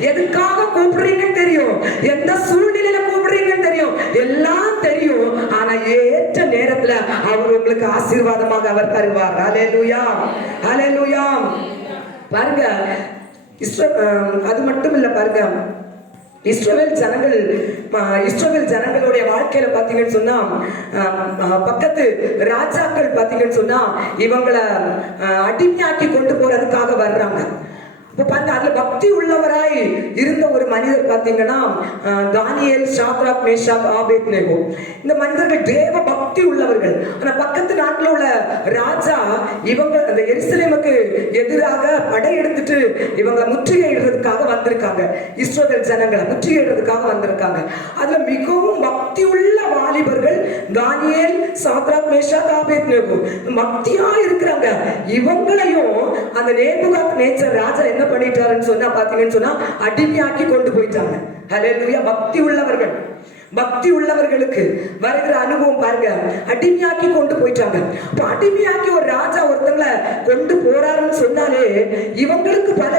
எதுக்காக கூப்பிடுறீங்கன்னு தெரியும், எந்த சூழ்நிலையில கூப்பிடுறீங்கன்னு தெரியும், எல்லாம் தெரியும். ஆனா ஏற்ற நேரத்துல அவர் உங்களுக்கு ஆசீர்வாதமாக அவர் தருவார். அல்லேலூயா, அல்லேலூயா. பாருங்க, அது மட்டும் இல்ல, பாருங்க, இஸ்ரவேல் ஜனங்களுடைய வாழ்க்கையில பாத்தீங்கன்னு சொன்னா பக்கத்து ராஜாக்கள் பாத்தீங்கன்னு சொன்னா இவங்களை அடிமையாக்கி கொண்டு போறதுக்காக வர்றாங்க. பாருங்க, அதுல பக்தி உள்ளவராய் இருந்த ஒரு மனிதர் பாத்தீங்கன்னா தானியேல், சாத்ராக், மேஷாக், ஆபேத்நேகோ. இந்த மனிதர்கள் தேவ பக்தி உள்ளவர்கள். ஆனா பக்கத்து நாட்டுல உள்ள ராஜா இவங்க அந்த எருசலேமுக்கு எதிராக படையெடுத்துட்டு இவங்களை முற்றுகையிடுறதுக்காக வந்திருக்காங்க. இஸ்ரவேல் ஜனங்களை முற்றுகையிடுறதுக்காக வந்திருக்காங்க. அதுல மிகவும் பக்தி உள்ள வாலிபர்கள் தானியேல், சாத்ராக், மேஷாக், ஆபேத்நேகோ பக்தியா இருக்கிறாங்க. இவங்களையும் அந்த நேபுகாத்நேச்சர் ராஜா என்ன பண்ணிட்டாருன்னு சொன்னா பாத்தீங்கன்னு சொன்னா அடிமையாக்கி கொண்டு போயிட்டாங்க. ஹல்லேலூயா. பக்தி உள்ளவர்களுக்கு வருகிற அனுபவம் பாருங்க, அடிமையாக்கி கொண்டு போயிட்டாங்க. அடிமையாக்கி ஒரு ராஜா ஒருத்தங்களை கொண்டு போறாருன்னு சொன்னாலே இவங்களுக்கு பல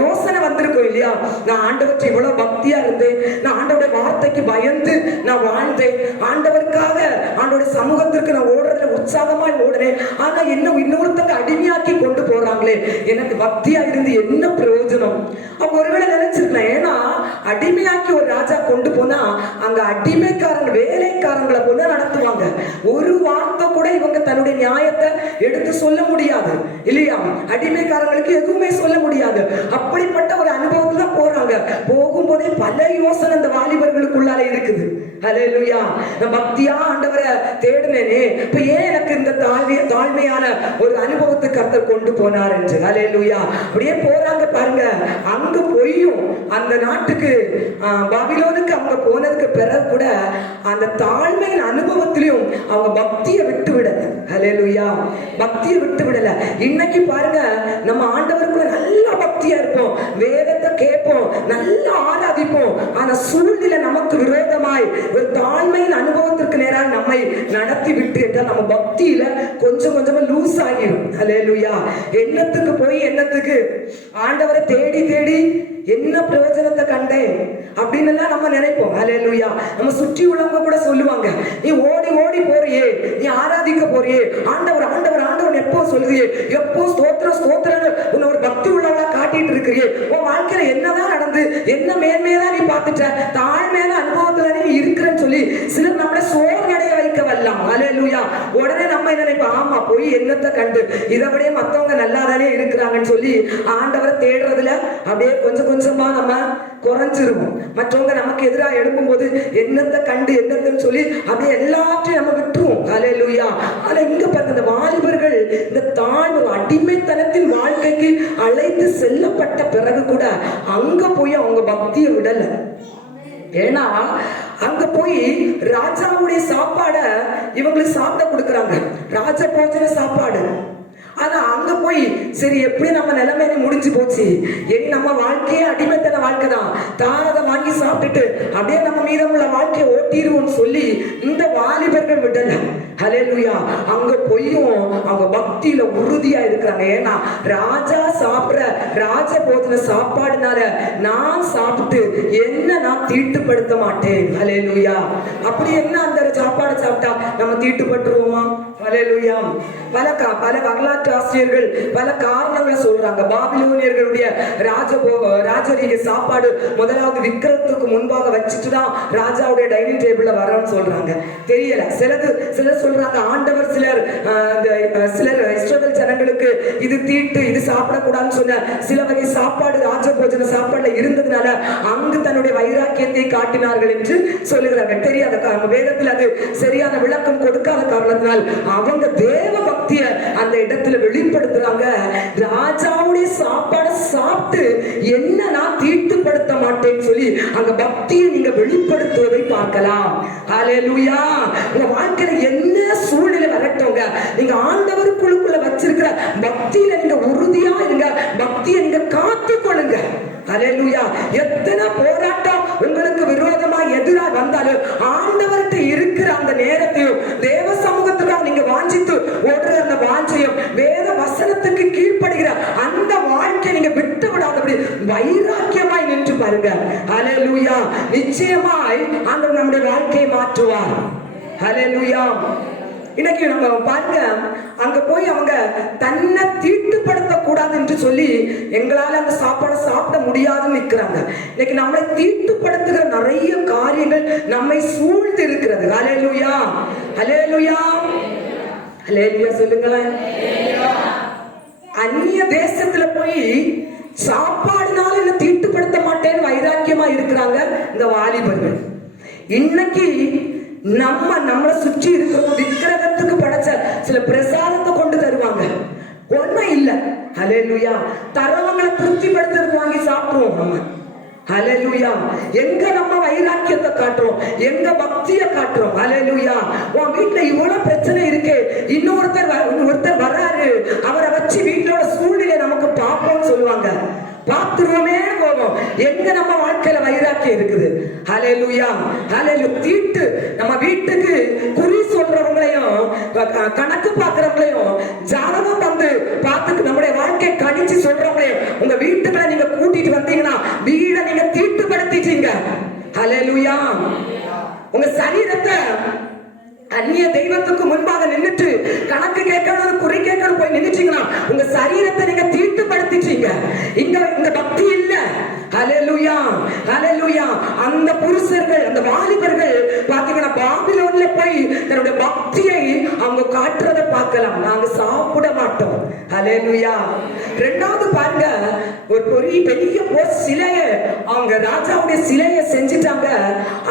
யோசனை வந்திருக்கும் இல்லையா? நான் ஆண்டவற்றை இவ்வளவு பக்தியா இருந்தேன், நான் ஆண்டவருடைய வார்த்தைக்கு பயந்து நான் வாழ்ந்தேன், ஆண்டவருக்காக ஆண்டவருடைய சமூகத்திற்கு நான் ஓடுறதுல உற்சாகமாய் ஓடுறேன். ஆனா என்ன இன்னொருத்தங்க அடிமையாக்கி கொண்டு போறாங்களே, எனக்கு பக்தியா இருந்து என்ன பிரயோஜனம்? அவங்க ஒருவேளை நினைச்சிருக்கலாம், ஏன்னா அடிமையாக்கி ஒரு ராஜா கொண்டு போனா அங்க அடிமைக்காரங்க வேலைக்காரங்களை போல நடத்துவாங்க. ஒரு வார்த்தை கூட இவங்க தன்னுடைய நியாயத்தை எடுத்து சொல்ல முடியாது இல்லையா? அடிமைக்காரங்களுக்கு எதுவுமே சொல்ல முடியாது. அப்படிப்பட்ட ஒரு அனுபவத்துல போறாங்க. போகும்போதே பல யோசனை இந்த வாலிபர்களுக்குள்ளால இருக்குது. ஹல்லேலூயா. நான் பக்தியா ஆண்டவரை தேடினேனே, இப்ப ஏன் எனக்கு இந்த தாழ்மையான ஒரு அனுபவத்துக்கு கர்த்தர் கொண்டு போனார் என்று. ஹல்லேலூயா. அப்படியே போறாங்க பாருங்க. அங்க போயும் அந்த நாட்டுக்கு பாபிலோனுக்கு அவங்க போனதுக்கு பிறகு கூட அந்த தாழ்மையின் அனுபவத்திலையும் அவங்க பக்தியை விட்டு விடல. ஹல்லேலூயா. பக்தியை விட்டு விடல. இன்னைக்கு பாருங்க, நம்ம ஆண்டவருக்குள்ள நல்லா பக்தியா இருப்போம், வேதத்தை கேட்போம், நல்லா ஆராதிப்போம். ஆனா சூழ்நிலை நமக்கு விரோதமாய் ஒரு தாழ்மையின் அனுபவத்திற்கு நேராக நம்மை நடத்தி விட்டு என்றால் நம்ம பக்தியில கொஞ்சம் கொஞ்சமா லூஸ் ஆகிடும். ஹல்லேலூயா. எண்ணத்துக்கு போய் எண்ணத்துக்கு ஆண்டவரை தேடி தேடி என்ன பிரயோஜனத்தை கண்டேன் அப்படின்னு எல்லாம் நம்ம நினைப்போம். ஹல்லேலூயா. நம்ம சுற்றி உள்ளவங்க கூட சொல்லுவாங்க, நீ ஓடி ஓடி போறியே, நீ ஆராதிக்க போறியே, ஆண்டவர் ஆண்டவர் ஆண்டவர் எப்போ சொல்லுறியே, எப்போ ஸ்தோத்திரம் ஸ்தோத்திரன்னு உன்னை ஒரு பக்தி உள்ளவளா காட்டிட்டு இருக்கிறியே, உன் வாழ்க்கையில என்னதான் நடந்து என்ன மேன்மையதான் நீ பார்த்துட்ட, தாழ்மையான அனுபவத்துல நீ இருக்கிறன்னு சொல்லி சிலர் நம்மளை சோர்வடைய வைக்க வரலாம். ஹல்லேலூயா. உடனே நம்ம என்ன நினைப்போம், ஆமா போய் என்னத்தை கண்டு இதை விட மத்தவங்க நல்லா தானே இருக்கிறாங்கன்னு சொல்லி ஆண்டவரை தேடுறதுல அப்படியே கொஞ்சம் கொஞ்சமா நம்ம குறைஞ்சிருவோம். மற்றவங்க நமக்கு எதிராக எழுப்பும் போது என்னத்தை கண்டு என்னத்தைன்னு சொல்லி அப்படியே எல்லாத்தையும் நம்ம விட்டுருவோம். ஹல்லேலூயா. ஆனா இங்க பாருங்க, இந்த வாலிபர்கள் இந்த தாழ்வு அடிமைத்தனத்தின் வாழ்க்கைக்கு அழைத்து செல்லப்பட்ட பிறகு கூட அங்க போய் அவங்க பக்தியை விடல. ஏன்னா அங்க போய் ராஜாவுடைய சாப்பாட இவங்களுக்கு சாப்பிட கொடுக்கறாங்க, ராஜ போஜன சாப்பாடு. ஆனா அங்க போய் சரி எப்படி நம்ம நிலைமையில முடிஞ்சு போச்சு, நம்ம வாழ்க்கையே அடிமைத்தன வாழ்க்கை தான், தாரதை வாங்கி சாப்பிட்டுட்டு அப்படியே நம்ம மீதமுள்ள வாழ்க்கையை ஓட்டிடுவோம்னு சொல்லி இந்த வாலிபர்கள் விடல. ஹல்லேலூயா. அங்க போயும் அவங்க பக்தியில உறுதியா இருக்கிறாங்க. ஏன்னா ராஜா சாப்பிடுற ராஜ போஜன சாப்பாடுனால நான் சாப்பிட்டு என்ன நான் தீட்டுப்படுத்த மாட்டேன். ஹல்லேலூயா. அப்படி என்ன அந்த சாப்பாடு சாப்பிட்டா நம்ம தீட்டுப்பட்டுருவோமா? ஹல்லேலூயா. பல வரலாற்று ஆசிரியர்கள் பல காரணங்களை சொல்றாங்க. பாபிலோனியர்களுடைய ராஜரீக சாப்பாடு முதலாவது விக்கிரத்துக்கு முன்பாக வச்சுட்டுதான் ராஜாவுடைய டைனிங் டேபிள்ல வரணும்னு சொல்றாங்க. தெரியல. சிலர் சொல்றாங்க ஆண்டவர் சிலர் இஸ்ரவேல் ஜனங்களுக்கு இது தீட்டு, இது சாப்பிடக்கூடாதுன்னு சொன்ன சில வகை சாப்பாடு ராஜபோஜன சாப்பாடுல இருந்ததுனால அங்கு தன்னுடைய வைராக்கியத்தை காட்டினார்கள் என்று சொல்லுகிறார்கள். தெரியாத வேதத்தில் அது சரியான விளக்கம் கொடுக்காத காரணத்தினால் அவங்க தேவ பக்திய அந்த இடத்துல வெளிப்படுத்துறாங்க. ராஜாவுடைய சாப்பாடை சாப்பிட்டு என்ன நான் தீட்டுப்படுத்த மாட்டேன்னு சொல்லி சொல்லி அங்க பக்தியை நீங்க வெளிப்படுத்துவதை பார்க்கலாம். ஹல்லேலூயா. உங்க வாழ்க்கையில என்ன சூழ்நிலை வரட்டுங்க, நீங்க ஆண்டவருக்குள்ள வச்சிருக்கிற பக்தியில நீங்க உறுதியா இருங்க, பக்தியை நீங்க காத்துக்கொள்ளுங்க. ஹல்லேலூயா. எத்தனை போராட்டம் உங்களுக்கு விரோதமா எதிராக வந்தாலும் ஆண்டவர்கிட்ட இருக்கிற அந்த நேரத்தையும் தேவ சமூகத்துக்காக நீங்க வாஞ்சித்து ஓடுற அந்த வாஞ்சையும் வேத வசனத்துக்கு கீழ்ப்படுகிற அந்த வாழ்க்கை நீங்க விட்டு விடாதபடி வைராக்கியமாய் நின்று பாருங்க. ஹல்லேலூயா. நிச்சயமாய் ஆண்டவர் நம்முடைய வாழ்க்கையை மாற்றுவார். ஹல்லேலூயா. இன்னைக்கு நம்ம பாருங்க, அங்க போய் அவங்க தன்னை தீட்டுப்படுத்த கூடாது என்று சொல்லி எங்களால அந்த சாப்பாடை சாப்பிட முடியாதுன்னு நிற்கிறாங்க. இன்னைக்கு நம்மளை தீட்டுப்படுத்துகிற நிறைய காரியங்கள் நம்மை சூழ்ந்து இருக்கிறது. ஹல்லேலூயா. ஹல்லேலூயா. ஹல்லேலூயா சொல்லுங்களேன். அந்நிய தேசத்துல போய் சாப்பாடுனால என்ன தீட்டுப்படுத்த மாட்டேன்னு வைராக்கியமா இருக்கிறாங்க இந்த வாலிபர்கள். இன்னைக்கு நம்மளை சுற்றி இருக்கிற விக்கிரகத்துக்கு படைச்ச சில பிரசாதத்தை கொண்டு தருவாங்க, உண்மை இல்ல. ஹல்லேலூயா. தரவங்களை திருப்திப்படுத்துறதுக்கு வாங்கி சாப்பிடுவோம் நம்ம. ஹல்லேலூயா. எங்க நம்ம வைராக்கியத்தை காட்டுறோம், எங்க பக்தியை காட்டுறோம். ஹல்லேலூயா. உன் வீட்டுல இவ்வளவு பிரச்சனை இருக்கு, ஒருத்தர் வர்றாரு, அவரை வச்சு வீட்டோட சூழ்நிலை நமக்கு பார்ப்போம்னு சொல்லுவாங்க. பார்த்துருவோமே போவோம். எங்க நம்ம வாழ்க்கையில வைராக்கியம் இருக்குது. ஹல்லேலூயா. ஹல்லேலூயா. தீட்டு நம்ம வீட்டுக்கு குறி சொல்றவங்களையும் கணக்கு பார்க்கறவங்களையும் ஜாதகம் வந்து பார்த்துட்டு நம்முடைய வாழ்க்கை கணிச்சு சொல்றவங்களையும் உங்க வீட்டுக்குள்ள நீங்க கூட்டிட்டு வந்தீங்கன்னா வீடை நீங்க தீட்டுப்படுத்திட்டீங்க. ஹல்லேலூயா. உங்க சரீரத்தை அந்நிய தெய்வத்துக்கு முன்பாக நின்றுட்டு கணக்கு கேட்கணும் குறி கேட்கணும் போய் நின்றுட்டீங்கன்னா உங்க சரீரத்தை நீங்க தீட்டுப்படுத்திட்டீங்க. இங்க பக்தி இல்ல. ஹல்லேலூயா. ஹல்லேலூயா. அந்த புருஷர்கள் அந்த வாலிபர்கள் பாத்தீங்கன்னா பாபிலோன்ல போய் தன்னுடைய பக்தியை அவங்க காட்டுறதை பார்க்கலாம். நாங்க சாப்பிட மாட்டோம். ஹல்லேலூயா. ரெண்டாவது பாருங்க, ஒரு பெரிய சிலைய அவங்க ராஜாவுடைய சிலையை செஞ்சுட்டாங்க.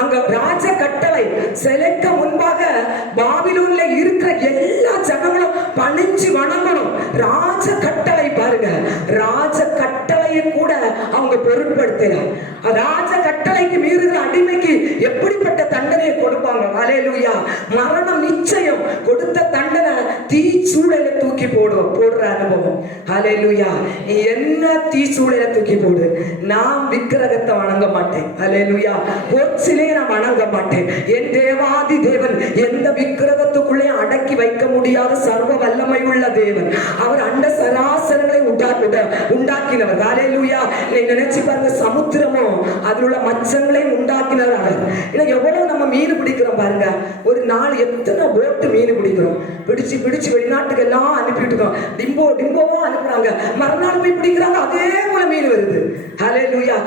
அங்க ராஜ கட்டளை சிலைக்க முன்பாக பாபிலோன்ல இருக்கிற எல்லா ஜனங்களும் பணிஞ்சு வணங்கணும். ராஜ கட்டளை பாருங்க, ராஜ கட்டளையை கூட அவங்க பொருட்படுத்தல. ராஜ கட்டளைக்கு மீறுகிற அடிமைக்கு எப்படிப்பட்ட தண்டனையை கொடுப்பாங்க. ஹல்லேலூயா. மரணம் நிச்சயம். கொடுத்த தண்டனை தீ சூளையில தூக்கி போடுற அனுபவம். ஹல்லேலூயா. நீ என்ன தீ சூளையில தூக்கி போடு, நான் விக்கிரகத்தை வணங்க மாட்டேன். ஹல்லேலூயா. பொற்சிலையை நான் வணங்க மாட்டேன். என் தேவாதி தேவன் எந்த விக்கிரகத்துக்குள்ளே அடக்கி வைக்க முடியாத சர்வ வல்லமை உள்ள தேவன். அவர் அண்ட சராசரங்களை உண்டாக்கினவர். ஹல்லேலூயா. நினைச்சு பாருங்க, சமுத்திரமும் அதில் உள்ள மச்சங்களையும் உண்டாக்கினவர் அவர். எவ்வளவு நம்ம மீன் பிடிக்கிறோம் பாருங்க. ஒரு நாள் எத்தனை போட்டு மீன் பிடிக்கிறோம், பிடிச்சு வெளிநாட்டுக்கு எல்லாம் அனுப்பிட்டு இருக்கோம். டிம்போவும் அனுப்புறாங்க, மறுநாள் போய் பிடிக்கிறாங்க, அதே போல மீன் வருது. ஹல்லேலூயா.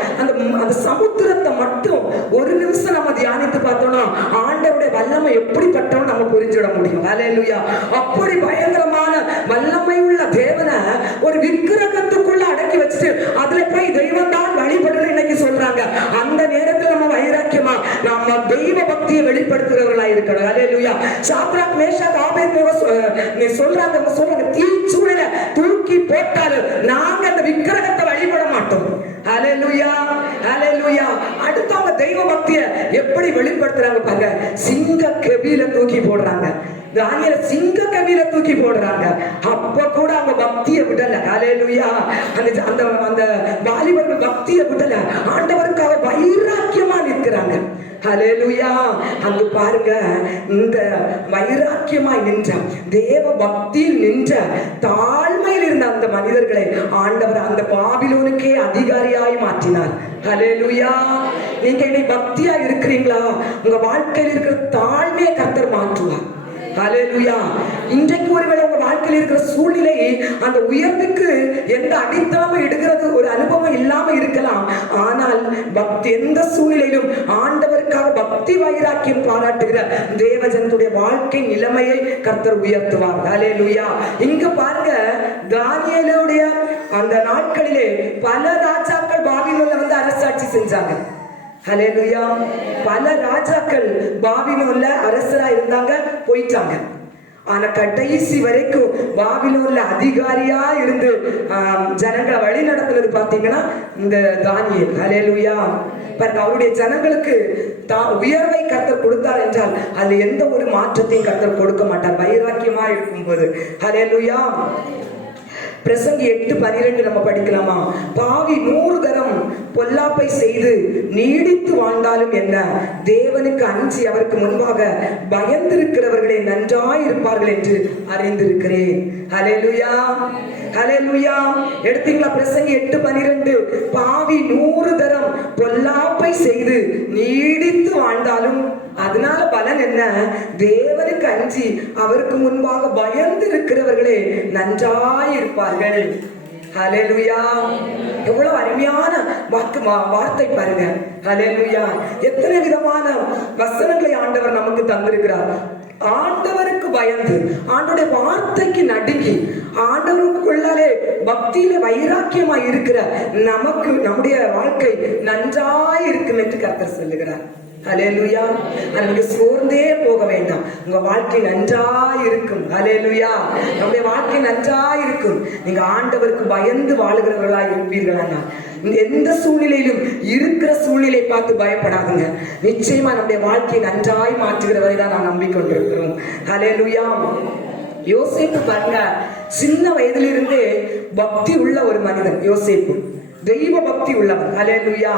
அந்த சமுத்திரத்தை மட்டும் ஒரு நிமிஷம் நம்ம தியானித்து பார்த்தோம்னா ஆண்டவருடைய வல்லமை எப்படிப்பட்டவன் நம்ம புரிஞ்சிட முடியும். ஹல்லேலூயா. அப்படி பயங்கரமான வல்லமை உள்ள தேவனை ஒரு விக்கிரகத்துக்குள்ள அடக்கி வச்சுட்டு அதுல போய் தெய்வம் தான் வழிபடுன்னு இன்னைக்கு சொல்றாங்க. அந்த நேரத்தில் நம்ம வைராக்கியமா நம்ம தெய்வ பக்தியை வெளிப்படுத்துறவர்களா இருக்கணும். ஹல்லேலூயா. சாத்ராக் மேஷாக் ஆபேத்நேகோ சொல்றாங்க தீ சூழல தூக்கி போட்டாலும் நாங்க அந்த விக்கிரகத்தை வழிபட மாட்டோம். ஹல்லேலூயா. ஹல்லேலூயா. அடுத்தவங்க தெய்வ பக்தியை எப்படி வெளிப்படுத்துறாங்க பாருங்க. சிங்க கெபில தூக்கி போடுறாங்க, தானியேல சிங்க கவியில தூக்கி போடுறாங்க. அப்ப கூட அவங்க பக்தியை விடல. ஹல்லேலூயா. அந்த வாலிபர்கள் பக்தியை விடல, ஆண்டவருக்காக வைராக்கியமா நிற்கிறாங்க. ஹல்லேலூயா. அங்கு பாருங்க, இந்த வைராக்கியமாய் நின்ற தேவ பக்தியில் நின்ற தாழ்மையில் இருந்த அந்த மனிதர்களை ஆண்டவர் அந்த பாபிலோனுக்கே அதிகாரியாய் மாற்றினார். ஹல்லேலூயா. நீங்க இன்னைக்கு பக்தியா இருக்கிறீங்களா? உங்க வாழ்க்கையில் இருக்கிற தாழ்மையை கர்த்தர் மாற்றுவார். ஹல்லேலூயா. இன்றைக்கு ஒருவேளை உங்க வாழ்க்கையில் இருக்கிற சூழ்நிலை அந்த உயர்வுக்கு எந்த அடித்தளமும் எடுக்கிறது ஒரு அனுபவம் இல்லாம இருக்கலாம். ஆனால் பக்தி எந்த சூழ்நிலையிலும் ஆண்டவருக்காக பக்தி வைராக்கியம் பாராட்டுகிற தேவஜனத்துடைய வாழ்க்கை நிலைமையை கர்த்தர் உயர்த்துவார். ஹல்லேலூயா. இங்க பாருங்க, தானியேலுடைய அந்த நாட்களிலே பல ராஜாக்கள் பாபிலோன்ல வந்து அரசாட்சி செஞ்சாங்க. ஹல்லேலூயா. பல ராஜாக்கள் பாபிலோன்ல அரசரா இருந்தாங்க, போயிட்டாங்க. ஆனா கடைசி வரைக்கும் பாபிலோன்ல அதிகாரியா இருந்து ஜனங்களை வழி நடத்துறது பாத்தீங்கன்னா இந்த தானியேல். ஹல்லேலூயா. பாருங்க, அவருடைய ஜனங்களுக்கு உயர்வை கர்த்தர் கொடுத்தார் என்றால் அதுல எந்த ஒரு மாற்றத்தையும் கர்த்தர் கொடுக்க மாட்டார், வைராக்கியமா இருக்கும் போது. ஹல்லேலூயா. பிரசங்கி 8:12 நம்ம படிக்கலாமா? பாவி 100 தரம் பொல்லாப்பை செய்து நீடித்து வாழ்ந்தாலும் என்ன, தேவனுக்கு அஞ்சி அவருக்கு முன்பாக பயந்திருக்கிறவர்களே நன்றாயிருப்பார்கள் என்று அறிந்திருக்கிறேன். ஹல்லேலூயா, ஹல்லேலூயா. எடுத்தீங்களா? பிரசங்கி 8:12. பாவி 100 தரம் பொல்லாப்பை செய்து நீடித்து வாழ்ந்தாலும் அதனால பலன் என்ன, தேவனுக்கு அஞ்சி அவருக்கு முன்பாக பயந்து இருக்கிறவர்களே நன்றாயிருப்பார்கள். ஹல்லேலூயா. எவ்வளவு அருமையான வார்த்தை பாருங்க. ஹல்லேலூயா. எத்தனை விதமான வசனங்களை ஆண்டவர் நமக்கு தந்திருக்கிறார். ஆண்டவருக்கு பயந்து, ஆண்டோடைய வார்த்தைக்கு நடுங்கி, ஆண்டவருக்குள்ளாலே பக்தியில வைராக்கியமா இருக்கிற நமக்கு நம்முடைய வாழ்க்கை நன்றாய் இருக்கும் என்று கர்த்தர் சொல்லுகிறார். ஹல்லேலூயா. நமக்கு சோர்ந்தே போக வேண்டாம், உங்க வாழ்க்கை நன்றாய் இருக்கும். ஹல்லேலூயா. நம்முடைய வாழ்க்கை நன்றாய் இருக்கும். நீங்க ஆண்டவருக்கு பயந்து வாழுகிறவர்களா இருப்பீர்களா? எந்த சூழ்நிலையிலும் இருக்கிற சூழ்நிலை பார்த்து பயப்படாதுங்க. நிச்சயமா நம்முடைய வாழ்க்கையை நன்றாய் மாற்றுகிறவரை தான் நாம் நம்பிக்கொண்டிருக்கிறோம். ஹல்லேலூயா. யோசேப்பு பாருங்க, சின்ன வயதிலிருந்தே பக்தி உள்ள ஒரு மனிதன் யோசேப்பு, தெய்வ பக்தி உள்ளவன். ஹல்லேலூயா.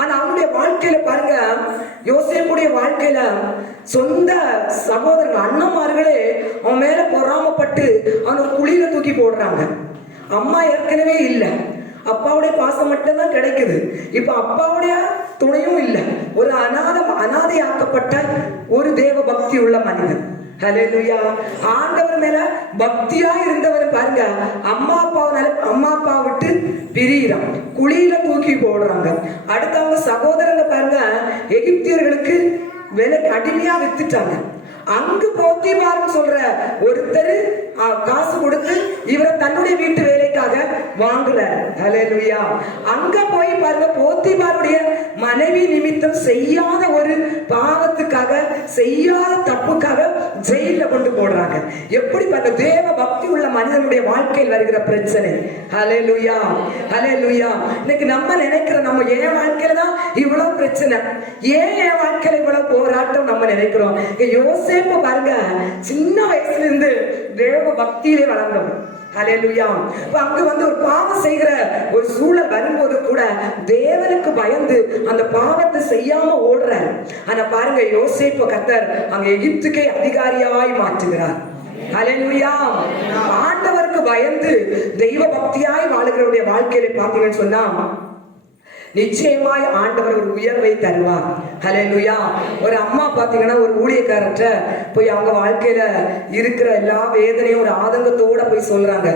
ஆனா அவனுடைய வாழ்க்கையில பாருங்க, யோசேப்புடைய வாழ்க்கையில சொந்த சகோதரர்கள் அண்ணன்மார்களே அவன் மேல பொறாமப்பட்டு அவனை குழியில தூக்கி போடுறாங்க. அம்மா ஏற்கனவே இல்லை, அப்பாவுடைய பாசம் மட்டும்தான் கிடைக்குது. இப்ப அப்பாவுடைய துணையும் இல்லை. ஒரு அனாதையாக்கப்பட்ட ஒரு தேவ பக்தி உள்ள மனிதன். ஹல்லேலூயா. ஆண்டவர் மேல பக்தியா இருந்தவர் பாருங்க, அம்மா அப்பா விட்டு பிரியிறான், குழியில தூக்கி போடுறாங்க. அடுத்தவங்க சகோதரங்க பாருங்க, எகிப்தியர்களுக்கு விலைக்கு அடிமையா வித்துட்டாங்க. அங்கு போத்திபார்னு சொல்ற ஒருத்தர் காசு கொடுத்து இவரை தன்னுடைய வீட்டு வேலைக்காக வாங்குறார். ஹல்லேலூயா. அங்க போய் பாருங்க, போத்திபாருடைய மனைவி நிமித்தம் செய்யாத ஒரு பாவத்துக்காக, செய்யாத தப்புக்காக ஜெயில கொண்டு போடுறாங்க. எப்படி பாருங்க, தேவ பக்தி உள்ள மனிதனுடைய வாழ்க்கையில் வருகிற பிரச்சனை. ஹல்லேலூயா, ஹல்லேலூயா. இன்னைக்கு நம்ம நினைக்கிற, நம்ம என் வாழ்க்கையில தான் இவ்வளவு பிரச்சனை, ஏன் என் வாழ்க்கையில இவ்வளவு போராட்டம் நம்ம நினைக்கிறோம். யோசேப்பு பாருங்க, சின்ன வயசுல இருந்து தேவ பக்தியிலே வளர்ந்தவன். ஹல்லேலூயா. அங்க வந்து ஒரு பாவம் செய்கிற ஒரு சூழல் வரும்போது கூட தேவனுக்கு பயந்து அந்த பாவத்தை செய்யாம ஓடுறாரு. ஆனா பாருங்க, யோசேப்பு கர்த்தர் அங்க எகிப்துக்கே அதிகாரியாய் மாற்றுகிறார். ஹல்லேலூயா. ஆண்டவருக்கு பயந்து தெய்வ பக்தியாய் வாழுகிறவருடைய வாழ்க்கையில பாத்தீங்கன்னு சொன்னா நிச்சயமாய் ஆண்டவர் ஒரு உயர்வை தருவார். ஹல்லேலூயா. ஒரு அம்மா பாத்தீங்கன்னா ஒரு ஊழியக்காரற்ற போய் அவங்க வாழ்க்கையில இருக்கிற எல்லா வேதனையும் ஒரு ஆதங்கத்தோட போய் சொல்றாங்க.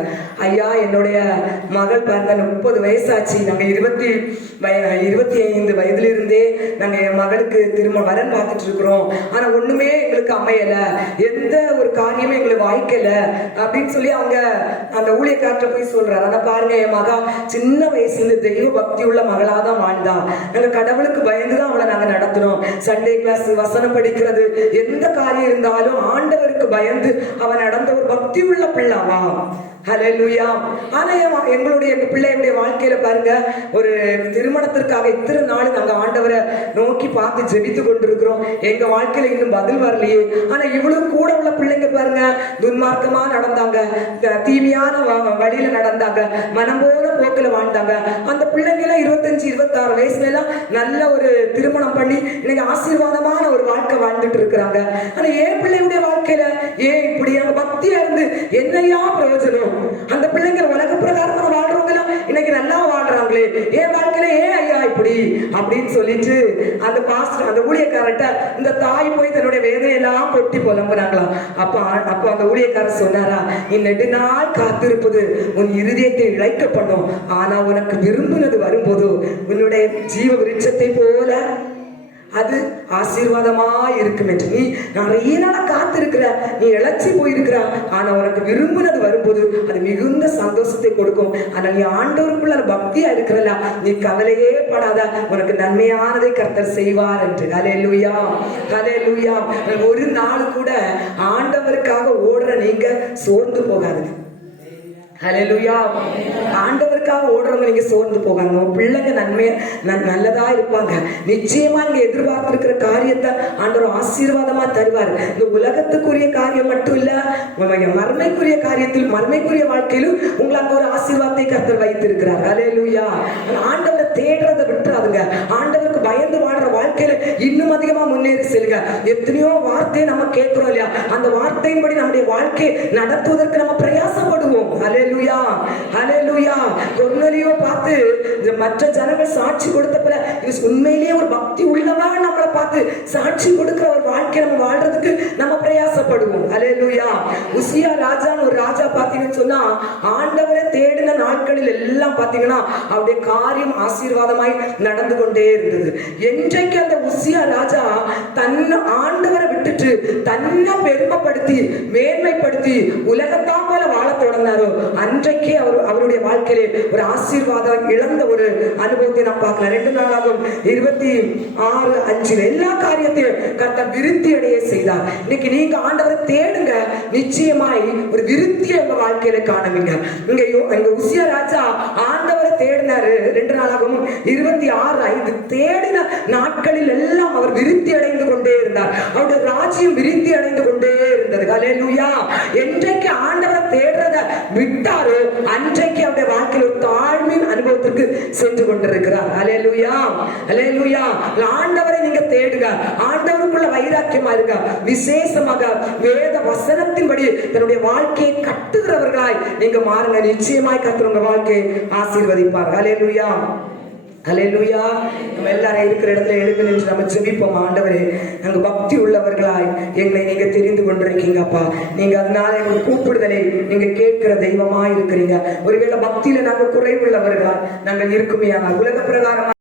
ஐயா, என்னுடைய மகள் பாருங்க 30 வயசாச்சு, நாங்க 25 வயதுல இருந்தே நாங்க என் மகளுக்கு திரும்ப வரன் பார்த்துட்டு இருக்கிறோம். ஆனா ஒண்ணுமே எங்களுக்கு அமையல, எந்த ஒரு காரியமே எங்களுக்கு வாய்க்கல அப்படின்னு சொல்லி அவங்க அந்த ஊழியக்காரற்ற போய் சொல்றாரு. ஆனா பாருங்க, என் மகா சின்ன வயசுல தெய்வ பக்தி உள்ள மகளாக வாழ்ந்தா. நாங்க கடவுளுக்கு பயந்துதான் அவளை நாங்க நடத்தினோம். சண்டே கிளாஸ், வசனம் படிக்கிறது, எந்த காரியம் இருந்தாலும் ஆண்டவருக்கு பயந்து அவன் நடந்த ஒரு பக்தி உள்ள பிள்ளாவா. ஹல்லேலூயா. ஆனா எங்களுடைய பிள்ளையுடைய வாழ்க்கையில பாருங்க, ஒரு திருமணத்திற்காக இத்தனை நாள் நாங்க ஆண்டவரை நோக்கி பார்த்து ஜெபித்து கொண்டிருக்கிறோம். எங்க வாழ்க்கையில இன்னும் பதில் வரலையே. ஆனா இவ்வளவு கூட உள்ள பிள்ளைங்க பாருங்க, துன்மார்க்கமா நடந்தாங்க, தீமையான வழியில நடந்தாங்க, மனம் போல போக்குல வாழ்ந்தாங்க. அந்த பிள்ளைங்க எல்லாம் 25-26 வயசுல எல்லாம் நல்ல ஒரு திருமணம் பண்ணி இன்னைக்கு ஆசீர்வாதமான ஒரு வாழ்க்கை வாழ்ந்துட்டு இருக்கிறாங்க. ஆனா என் பிள்ளையுடைய வாழ்க்கையில ஏன் இப்படி நாங்க பக்தியா இருந்து என்னையா பிரயோஜனம்? அந்த பிள்ளைங்க உலக பிரகாரமா வாழ்றவங்க எல்லாம் இன்னைக்கு நல்லா வாழ்றாங்களே, என் வாழ்க்கையில ஏன் ஐயா இப்படி அப்படின்னு சொல்லிட்டு அந்த பாஸ்டர், அந்த ஊழியக்காரர்கிட்ட இந்த தாய் போய் தன்னுடைய வேதையெல்லாம் கொட்டி புலம்புனாங்களாம். அப்ப அந்த ஊழியக்காரர் சொன்னாரா, நீ நெடுநாள் காத்திருப்பது உன் இருதயத்தை இழைக்க பண்ணும், ஆனா உனக்கு விரும்பினது வரும்போது உன்னுடைய ஜீவ விருட்சத்தை போல அது ஆசீர்வாதமா இருக்கும் என்று. நீ நிறைய நாளா காத்திருக்கிற, நீ இழைச்சி போயிருக்கிற, ஆனா உனக்கு விரும்பினது வரும்போது அது மிகுந்த சந்தோஷத்தை கொடுக்கும். ஆனா நீ ஆண்டவருக்குள்ள பக்தியா இருக்கிறல, நீ கவலையே படாத, உனக்கு நன்மையானதை கர்த்தர் செய்வார் என்று. ஹல்லேலூயா, ஹல்லேலூயா. ஒரு நாள் கூட ஆண்டவருக்காக நீங்க சோர்ந்து போகாதுங்க. ஹல்லேலூயா. ஆண்டவருக்காக ஓடுறவங்க நீங்க சோர்ந்து போகாங்க. உங்க பிள்ளைங்க நல்லதா இருப்பாங்க. நிச்சயமா நீங்க எதிர்பார்த்திருக்கிற காரியத்தை ஆண்டவர் ஆசீர்வாதமா தருவார். இந்த உலகத்துக்குரிய காரியம் மட்டும் இல்ல, மர்மைக்குரிய காரியத்தில் மர்மைக்குரிய வாழ்க்கையிலும் உங்களை அங்க ஒரு ஆசீர்வாதத்தை கர்த்தர் வைத்திருக்கிறார். ஹல்லேலூயா. ஆண்டவரை தேடுறதை விட்டுறாதுங்க. ஆண்டவருக்கு பயந்து வாழ்ற வாழ்க்கையில இன்னும் அதிகமா முன்னேறி செல்லுங்க. எத்தனையோ வார்த்தையை நம்ம கேட்கிறோம் இல்லையா, அந்த வார்த்தையின்படி நம்முடைய வாழ்க்கையை நடத்துவதற்கு நம்ம பிரயாசப்படுவோம். ஹல்லேலூயா, ஹல்லேலூயா. கொர்நேலியோ பார்த்து மற்ற ஜனங்கள் சாட்சி கொடுத்தப்பல உண்மையிலேயே ஒரு பக்தி உள்ளவா நம்மளை பார்த்து சாட்சி கொடுக்கிற ஒரு வாழ்க்கை நம்ம வாழ்றதுக்கு நம்ம பிரயாசப்படுவோம். ஹல்லேலூயா. உசியா ராஜான்னு ஒரு ராஜா பாத்தீங்கன்னு சொன்னா, ஆண்டவரை தேடின நாட்களில் எல்லாம் பாத்தீங்கன்னா அவருடைய காரியம் ஆசீர்வாதமாய் நடந்து கொண்டே இருந்தது. என்றைக்கு அந்த உசியா ராஜா தன்னை ஆண்டவரை விட்டுட்டு தன்னை பெருமைப்படுத்தி மேன்மைப்படுத்தி உலகத்தான் போல வாழ தொடங்கினாரோ, அன்றைக்கே அவருடைய வாழ்க்கையிலே ஒரு ஆசீர்வாதம் இழந்த ஒரு அனுபவத்தை நாம் பார்க்கலாம். 2 நாளாகும் 26:5 எல்லா காரியத்தையும் கர்த்தர் விருத்தி அடைய செய்தார். இன்னைக்கு நீங்க ஆண்டவரை தேடுங்க, நிச்சயமாய் ஒரு விருத்தியை உங்க வாழ்க்கையில காணுவீங்க. இங்க உசியா ராஜா ஆண்டவரை தேடினாரு. 2 நாளாகவும் 26:5 தேடின நாட்களில் எல்லாம் அவர் விருத்தி அடைந்து கொண்டே இருந்தார். அவருடைய ராஜ்யம் விருத்தி அடைந்து கொண்டே இருந்தது. ஹல்லேலூயா. என்றைக்கு ஆண்டவரை தேடுறத விட்டாரோ அன்றைக்கு அவருடைய வாழ்க்கையில் ஒரு தாழ்மையின் அனுபவத்திற்கு சென்று கொண்டிருக்கிறார். ஹல்லேலூயா, ஹல்லேலூயா. ஆண்டவரை நீங்க தேடுங்க, ஆண்டவருக்குள்ள வைராக்கியமா இருங்க. விசேஷமாக வேத வசனத்தின்படி தன்னுடைய வாழ்க்கையை கட்டுகிறவர்களாய் நீங்க மாறுங்க. நிச்சயமாய் கர்த்தர் உங்க வாழ்க்கையை ஆசீர்வதிப்பார். ஹல்லேலூயா, ஹல்லேலூயா. நம்ம எல்லாரும் இருக்கிற இடத்துல எழுந்து நின்று நம்ம ஜெபிப்போம். ஆண்டவரே, நாங்க பக்தி உள்ளவர்களாய் எங்களை நீங்க தெரிந்து கொண்டிருக்கீங்கப்பா. நீங்க அதனால எங்க கூப்பிடுதலை நீங்க கேட்கிற தெய்வமா இருக்கிறீங்க. ஒருவேளை பக்தியில நாங்க குறைவுள்ளவர்களா நாங்கள் இருக்குமே, உலக பிரகாரம்